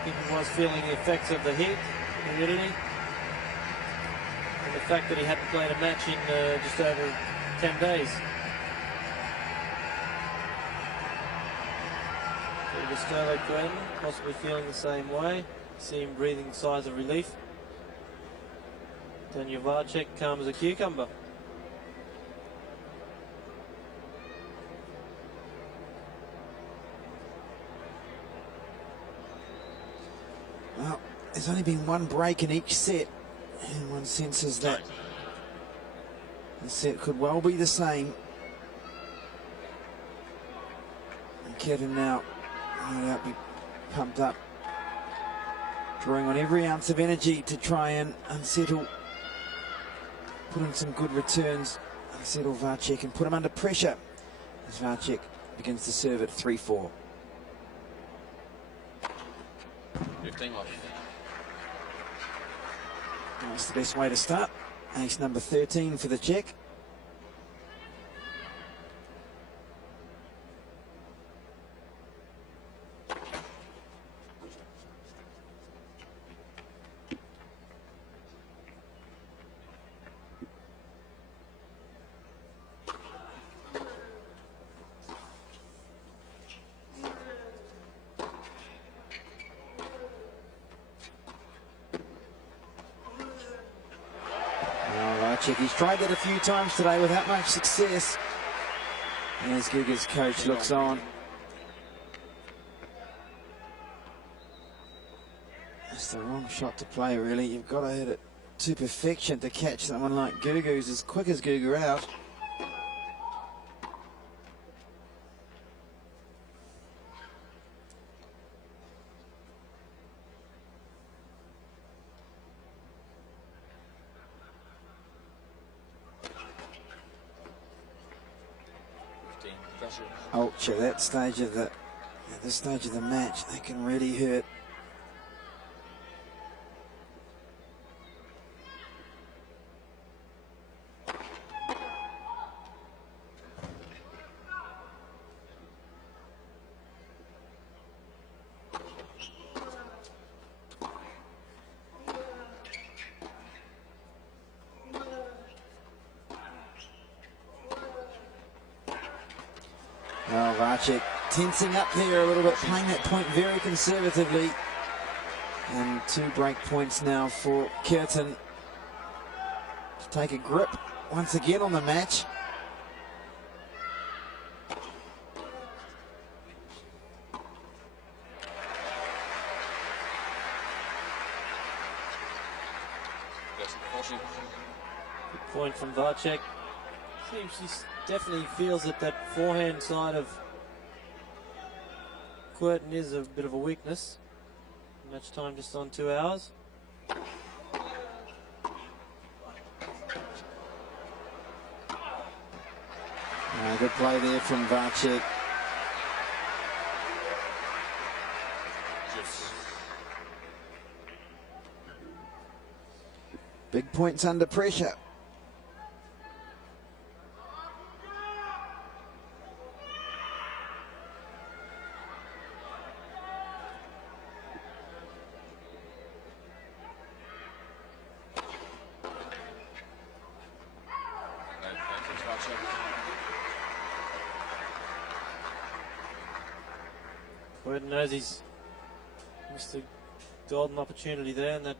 I think he was feeling the effects of the heat, humidity, and the fact that he hadn't played a match in just over 10 days. Gustavo Kuerten possibly feeling the same way. See him breathing sighs of relief. Daniel Vacek calm as a cucumber. Well, there's only been one break in each set, and one senses that the set could well be the same. And Kuerten now, no doubt, be pumped up, drawing on every ounce of energy to try and unsettle, put in some good returns, unsettle Vacek and put him under pressure as Vacek begins to serve at 3-4. 15 love. That's the best way to start. Ace number 13 for the Czech. He's tried that a few times today without much success. As Giga's coach looks on. That's the wrong shot. shot to play, really. You've got to hit it to perfection to catch someone like Gugu, who's as quick as Gugu out. Ulch at this stage of the match, they can really hurt. Oh, Vacek tensing up here a little bit, playing that point very conservatively. And 2 break points now for Kuerten to take a grip once again on the match. Good point from Vacek. Seems he definitely feels that that forehand side of Kuerten is a bit of a weakness. Match time just on 2 hours. Good play there from Vacek. Big points under pressure. Kuerten knows he's missed a golden opportunity there, and that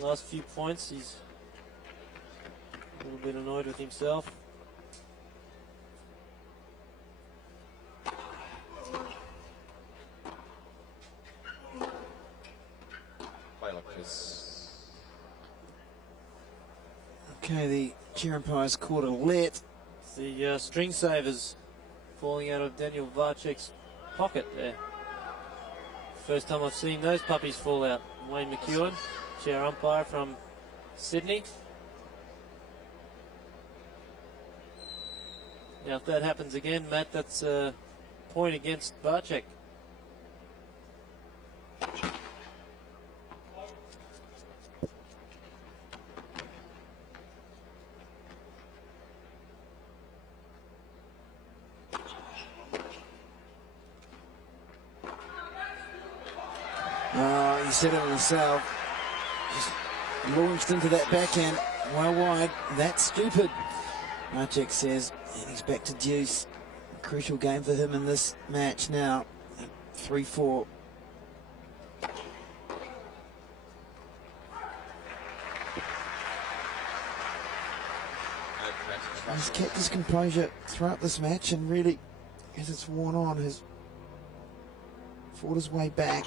last few points he's a little bit annoyed with himself. Okay, the chair umpire's called a let. The string savers falling out of Daniel Vacek's pocket there. First time I've seen those puppies fall out. Wayne McEwen, chair umpire from Sydney. Now if that happens again, Matt, that's a point against Vacek. He said it himself. Just launched into that backhand, well wide. That's stupid, Vacek says. And he's back to deuce. A crucial game for him in this match now. 3-4. He's kept his composure throughout this match, and really, as it's worn on, has fought his way back.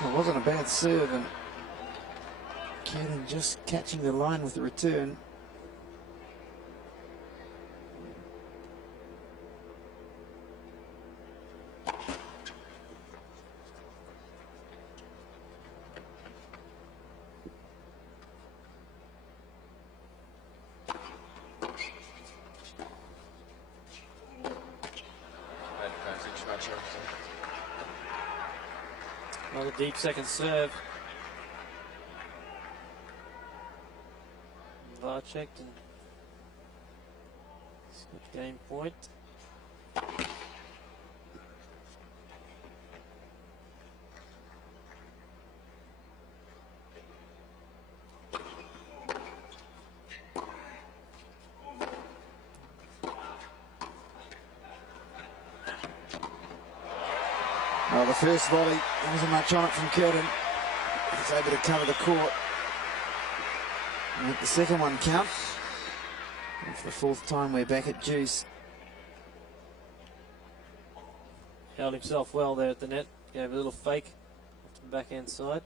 It wasn't a bad serve, and Kuerten just catching the line with the return. Another deep second serve. Vacek, and good game point. Well, the first volley, there wasn't much on it from Kuerten. He's able to cover the court. And make the second one count. And for the fourth time, we're back at deuce. Held himself well there at the net. Gave a little fake off the backhand side.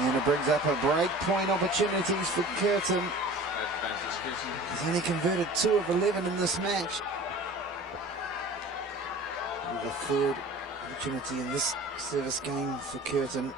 And it brings up a break point opportunities for Kuerten. He's only converted 2 of 11 in this match. With a third opportunity in this service game for Kuerten.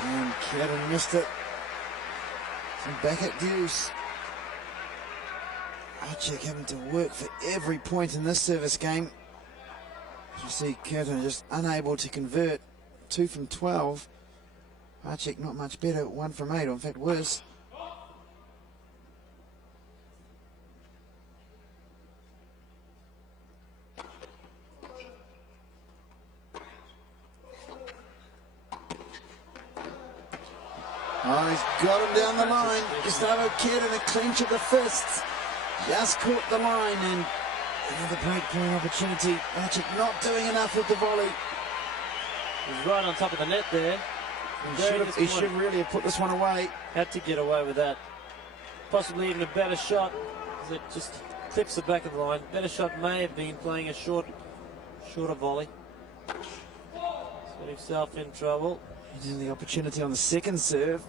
And Kuerten missed it. So back at deuce. Vacek having to work for every point in this service game. As you see, Kuerten just unable to convert. 2 from 12. Vacek not much better, 1 from 8, or in fact worse. Oh, he's got him down the line. Gustavo Kuerten, a clinch of the fists. Just caught the line, and another break point opportunity. Vacek not doing enough with the volley. He's right on top of the net there. He should really have put this one away. Had to get away with that. Possibly even a better shot. It just clips the back of the line. Better shot may have been playing a shorter volley. Got himself in trouble. And then the opportunity on the second serve.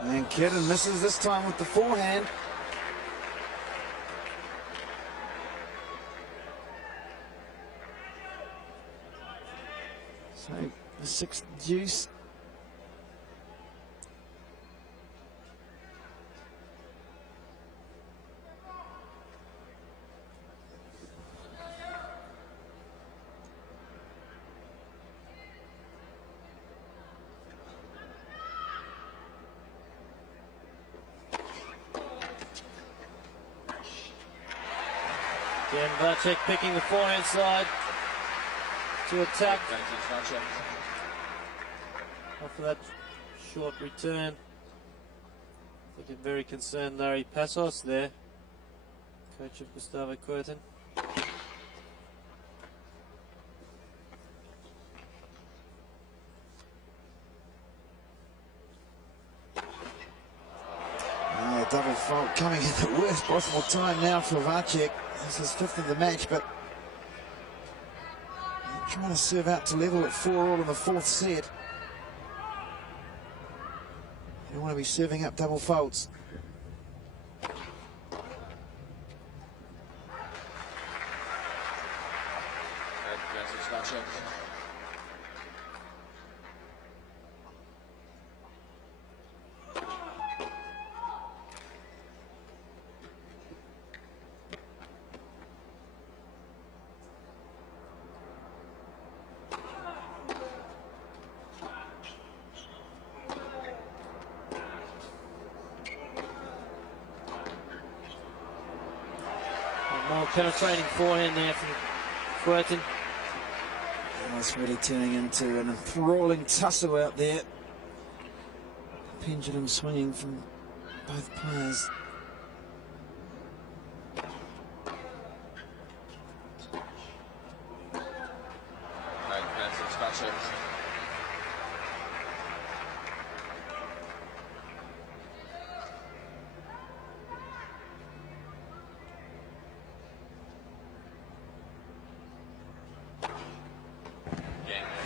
And Kuerten misses this time with the forehand. So the 6th deuce. Again, Vacek picking the forehand side to attack. After that short return. Looking very concerned, Larry Passos there, coach of Gustavo Kuerten. Double fault coming at the worst possible time now for Vacek. This is 5th of the match, but trying to serve out to level at 4-all in the 4th set. You don't want to be serving up double faults. More penetrating forehand there from Kuerten. It's really turning into an enthralling tussle out there. Pendulum swinging from both players.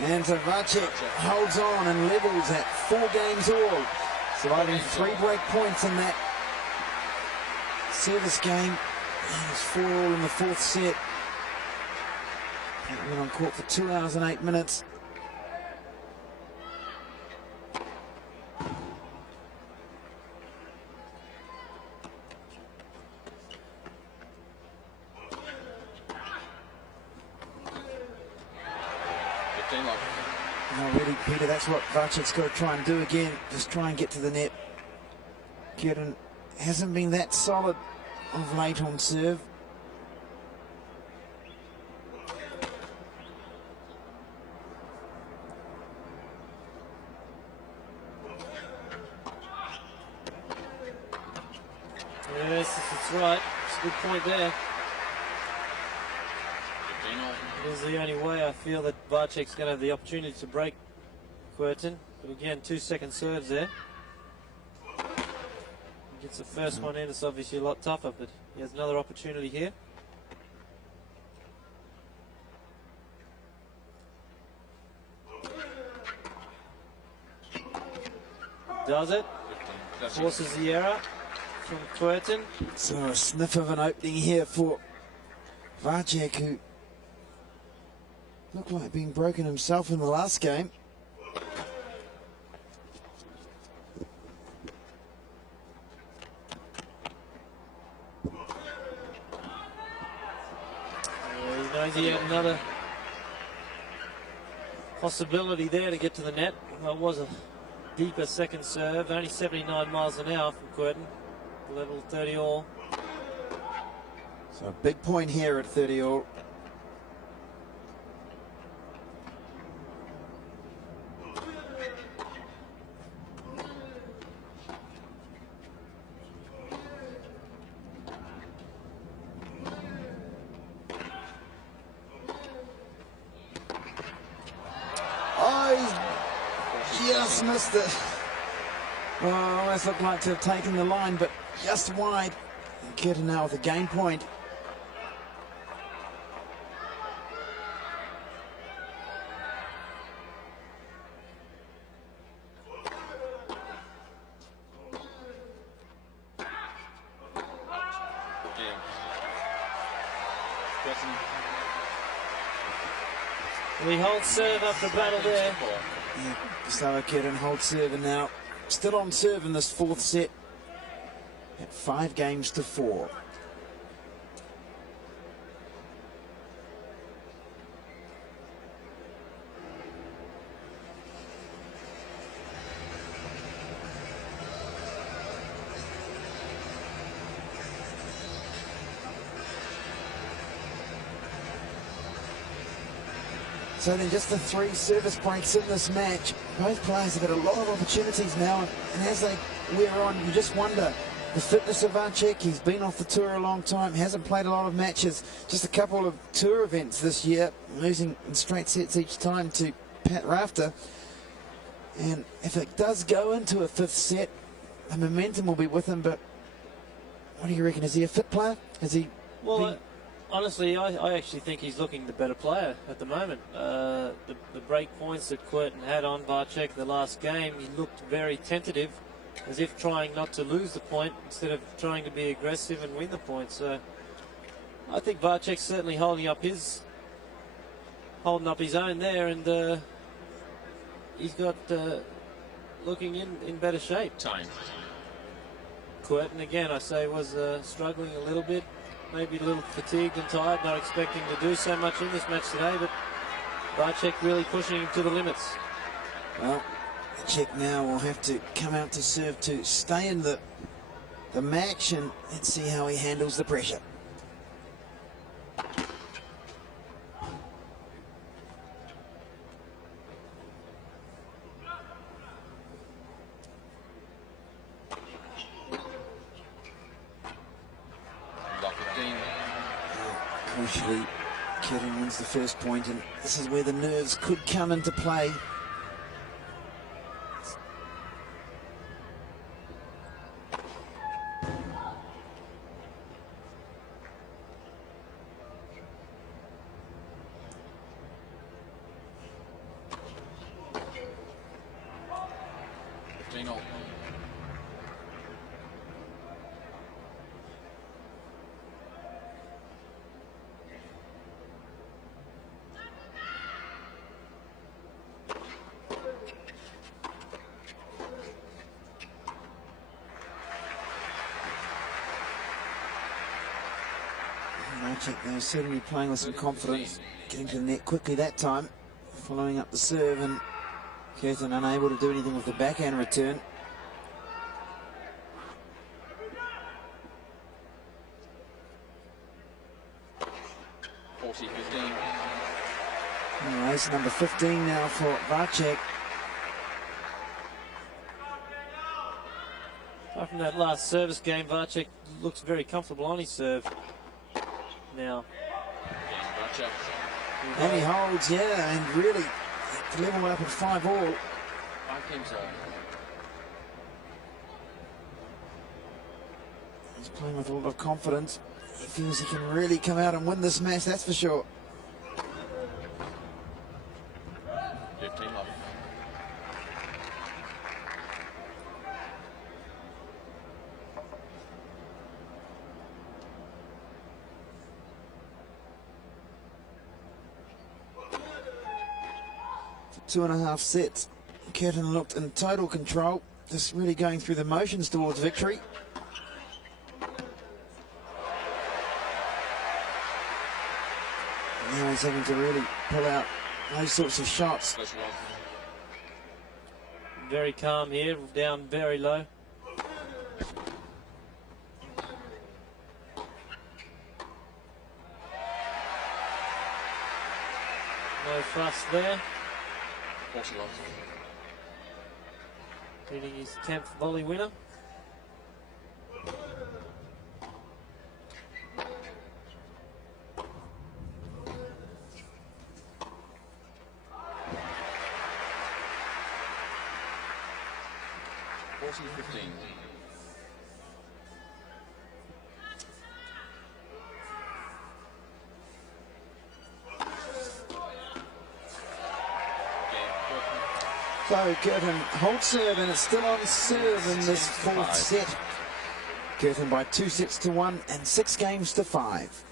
And so Vacek holds on and levels at 4 games all. Surviving 3 break points in that service game. And it's 4 all in the 4th set. He went on court for 2 hours and 8 minutes. No, really, Peter, that's what Vacek's got to try and do again. Just try and get to the net. Kuerten hasn't been that solid of late on serve. Yes, that's right. It's a good point there. It is the only way I feel that Vacek's going to have the opportunity to break Kuerten. But again, 2-second serves there. He gets the first one in, it's obviously a lot tougher, but he has another opportunity here. Does it. Forces the error from Kuerten. So a sniff of an opening here for Vacek, who looked like being broken himself in the last game. He knows he had another possibility there to get to the net. Well, it was a deeper second serve, only 79 miles an hour from Kuerten. Level 30 all. So a big point here at 30 all. Just missed it. Well, almost looked like to have taken the line, but just wide. Kuerten now with a game point. He holds serve after battle there. Yeah, Gustavo Kuerten holds serve, and now still on serve in this 4th set at 5 games to 4. So then just the 3 service breaks in this match. Both players have had a lot of opportunities now, and as they wear on, you just wonder the fitness of Vacek. He's been off the tour a long time, hasn't played a lot of matches, just a couple of tour events this year, losing in straight sets each time to Pat Rafter. And if it does go into a 5th set, the momentum will be with him, but what do you reckon? Is he a fit player? Has he... Well, honestly, I actually think he's looking the better player at the moment. The break points that Kuerten had on Vacek the last game, he looked very tentative, as if trying not to lose the point instead of trying to be aggressive and win the point. So I think Vacek's certainly holding up his own there, and he's got looking in better shape. Time. Kuerten again, I say, was struggling a little bit. Maybe a little fatigued and tired, not expecting to do so much in this match today, but Vacek really pushing him to the limits. Well, Vacek now will have to come out to serve to stay in the match, and let's see how he handles the pressure. Crucially, Kuerten wins the first point, and this is where the nerves could come into play. Vacek, though, certainly playing with some confidence, getting to the net quickly that time, following up the serve, and Kuerten unable to do anything with the backhand return. Ace number 15 now for Vacek. Apart from that last service game, Vacek looks very comfortable on his serve now. And he holds, yeah, and really to level up at 5-all. He's playing with a lot of confidence. He feels he can really come out and win this match, that's for sure. 15 love. For 2.5 sets, Kuerten looked in total control, just really going through the motions towards victory. Now he's having to really pull out those sorts of shots. Very calm here, down very low. No fuss there. Hitting his 10th volley winner. So Kuerten holds serve, and it's still on serve in this 4th set. Kuerten by 2 sets to 1 and 6 games to 5.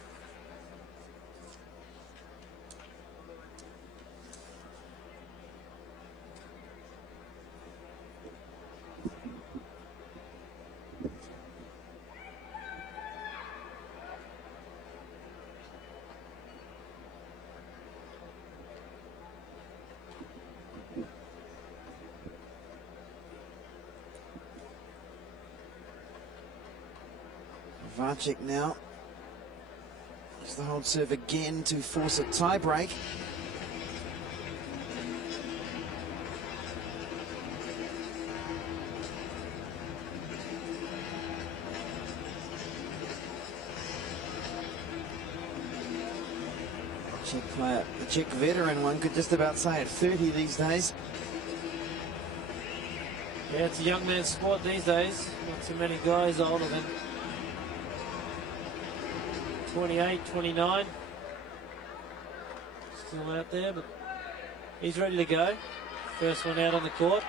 Vacek now. It's the hold serve again to force a tie break. Czech player, the Czech veteran, one could just about say at 30 these days. Yeah, it's a young man's sport these days. Not too many guys older than 28, 29. Still out there, but he's ready to go. First one out on the court.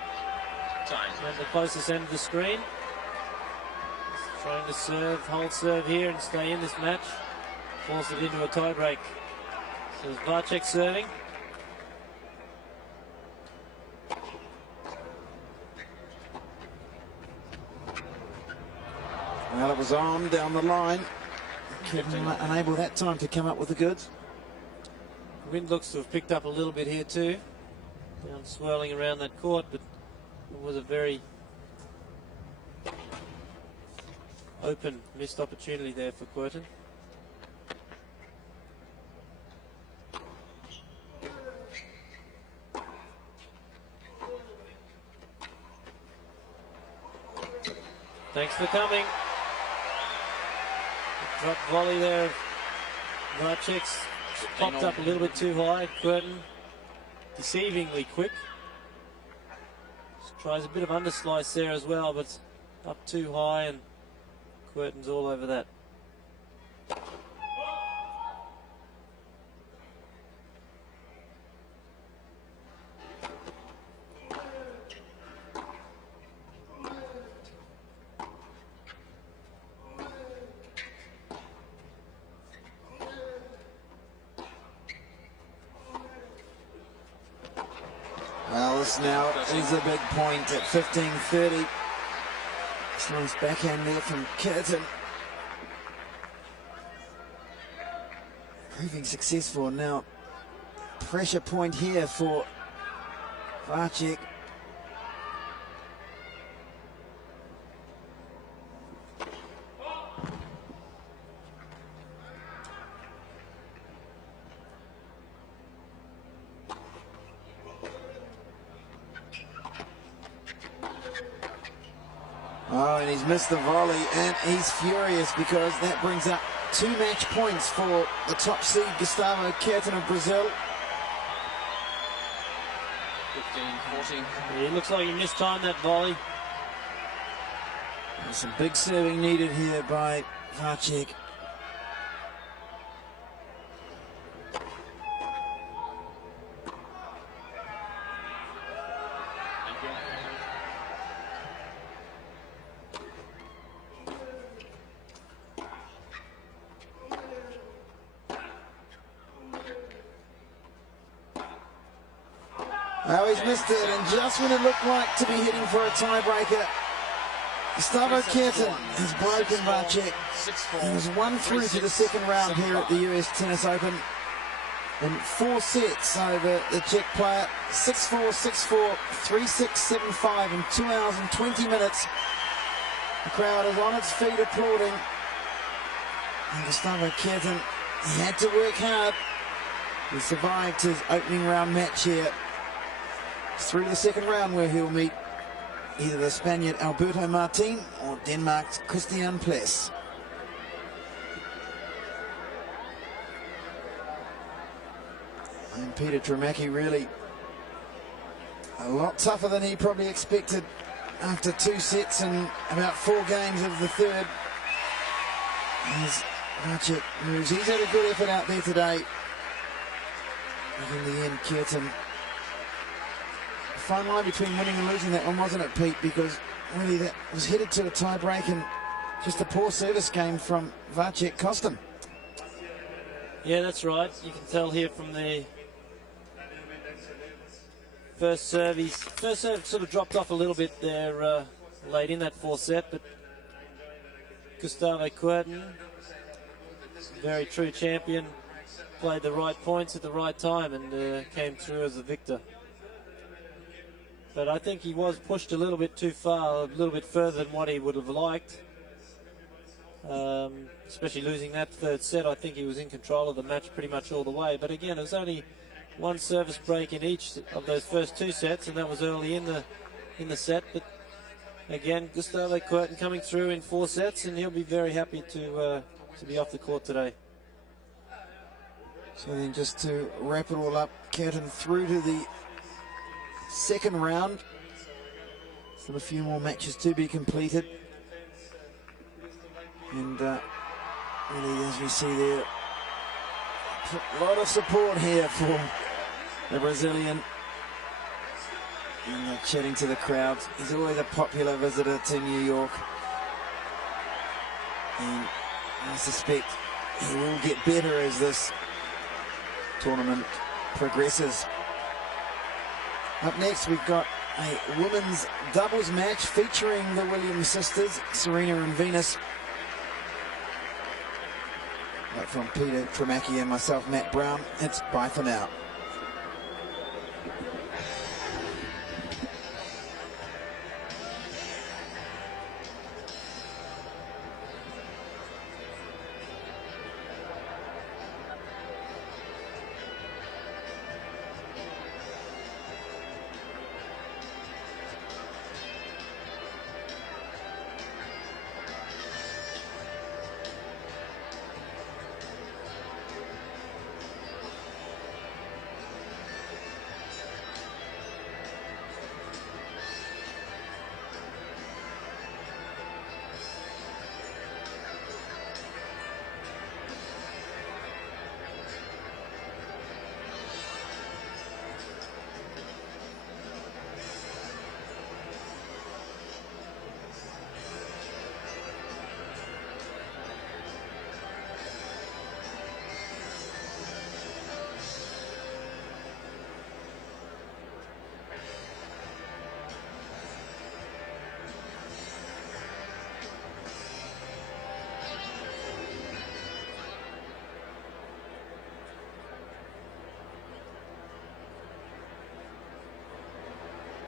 At the closest end of the screen. He's trying to serve, hold serve here and stay in this match. Force it into a tie break. So it's Vacek serving. Well, it was on down the line. Unable that time to come up with the goods. Wind looks to have picked up a little bit here too. Down swirling around that court, but it was a very open missed opportunity there for Kuerten. Thanks for coming. Drop volley there. Vacek's popped up a little bit too high. Kuerten deceivingly quick. Just tries a bit of underslice there as well, but up too high, and Kuerten's all over that. Well, this now is a big point at 15:30. Nice backhand there from Kuerten. proving successful. Now, pressure point here for Vacek. Oh, and he's missed the volley, and he's furious because that brings up 2 match points for the top seed Gustavo Kuerten of Brazil. 15-14. Yeah, it looks like he mistimed that volley. There's some big serving needed here by Vacek. Oh, he's missed it, and just when it looked like to be heading for a tiebreaker, Gustavo Kuerten has broken Vacek and has won through to the second round here at the US Tennis Open in 4 sets over the Czech player. 6-4, 6-4, 3-6, 7-5 in 2 hours and 20 minutes. The crowd is on its feet applauding. And Gustavo Kuerten, he had to work hard. He survived his opening round match here. Through to the second round, where he'll meet either the Spaniard Alberto Martin or Denmark's Christian Pless. And Peter Tremacki really a lot tougher than he probably expected after 2 sets and about 4 games of the third. As Vacek moves, he's had a good effort out there today. But in the end, Kuerten, fine line between winning and losing that one, wasn't it, Pete? Because really that was headed to a tie break, and just a poor service game from Vacek cost him. Yeah, that's right. You can tell here from the first serve. His first serve sort of dropped off a little bit there late in that 4th set, but Gustavo Kuerten, very true champion, played the right points at the right time and came through as a victor. But I think he was pushed a little bit too far, a little bit further than what he would have liked. Especially losing that 3rd set. I think he was in control of the match pretty much all the way. But again, it was only 1 service break in each of those first 2 sets, and that was early in the set. But again, Gustavo Kuerten coming through in 4 sets, and he'll be very happy to be off the court today. So then, just to wrap it all up, Kuerten through to the second round. Still a few more matches to be completed. And really, as we see there, a lot of support here for the Brazilian. And chatting to the crowd. He's always a popular visitor to New York. And I suspect he will get better as this tournament progresses. Up next, we've got a women's doubles match featuring the Williams sisters, Serena and Venus. But from Peter Tremacki and myself, Matt Brown, it's bye for now.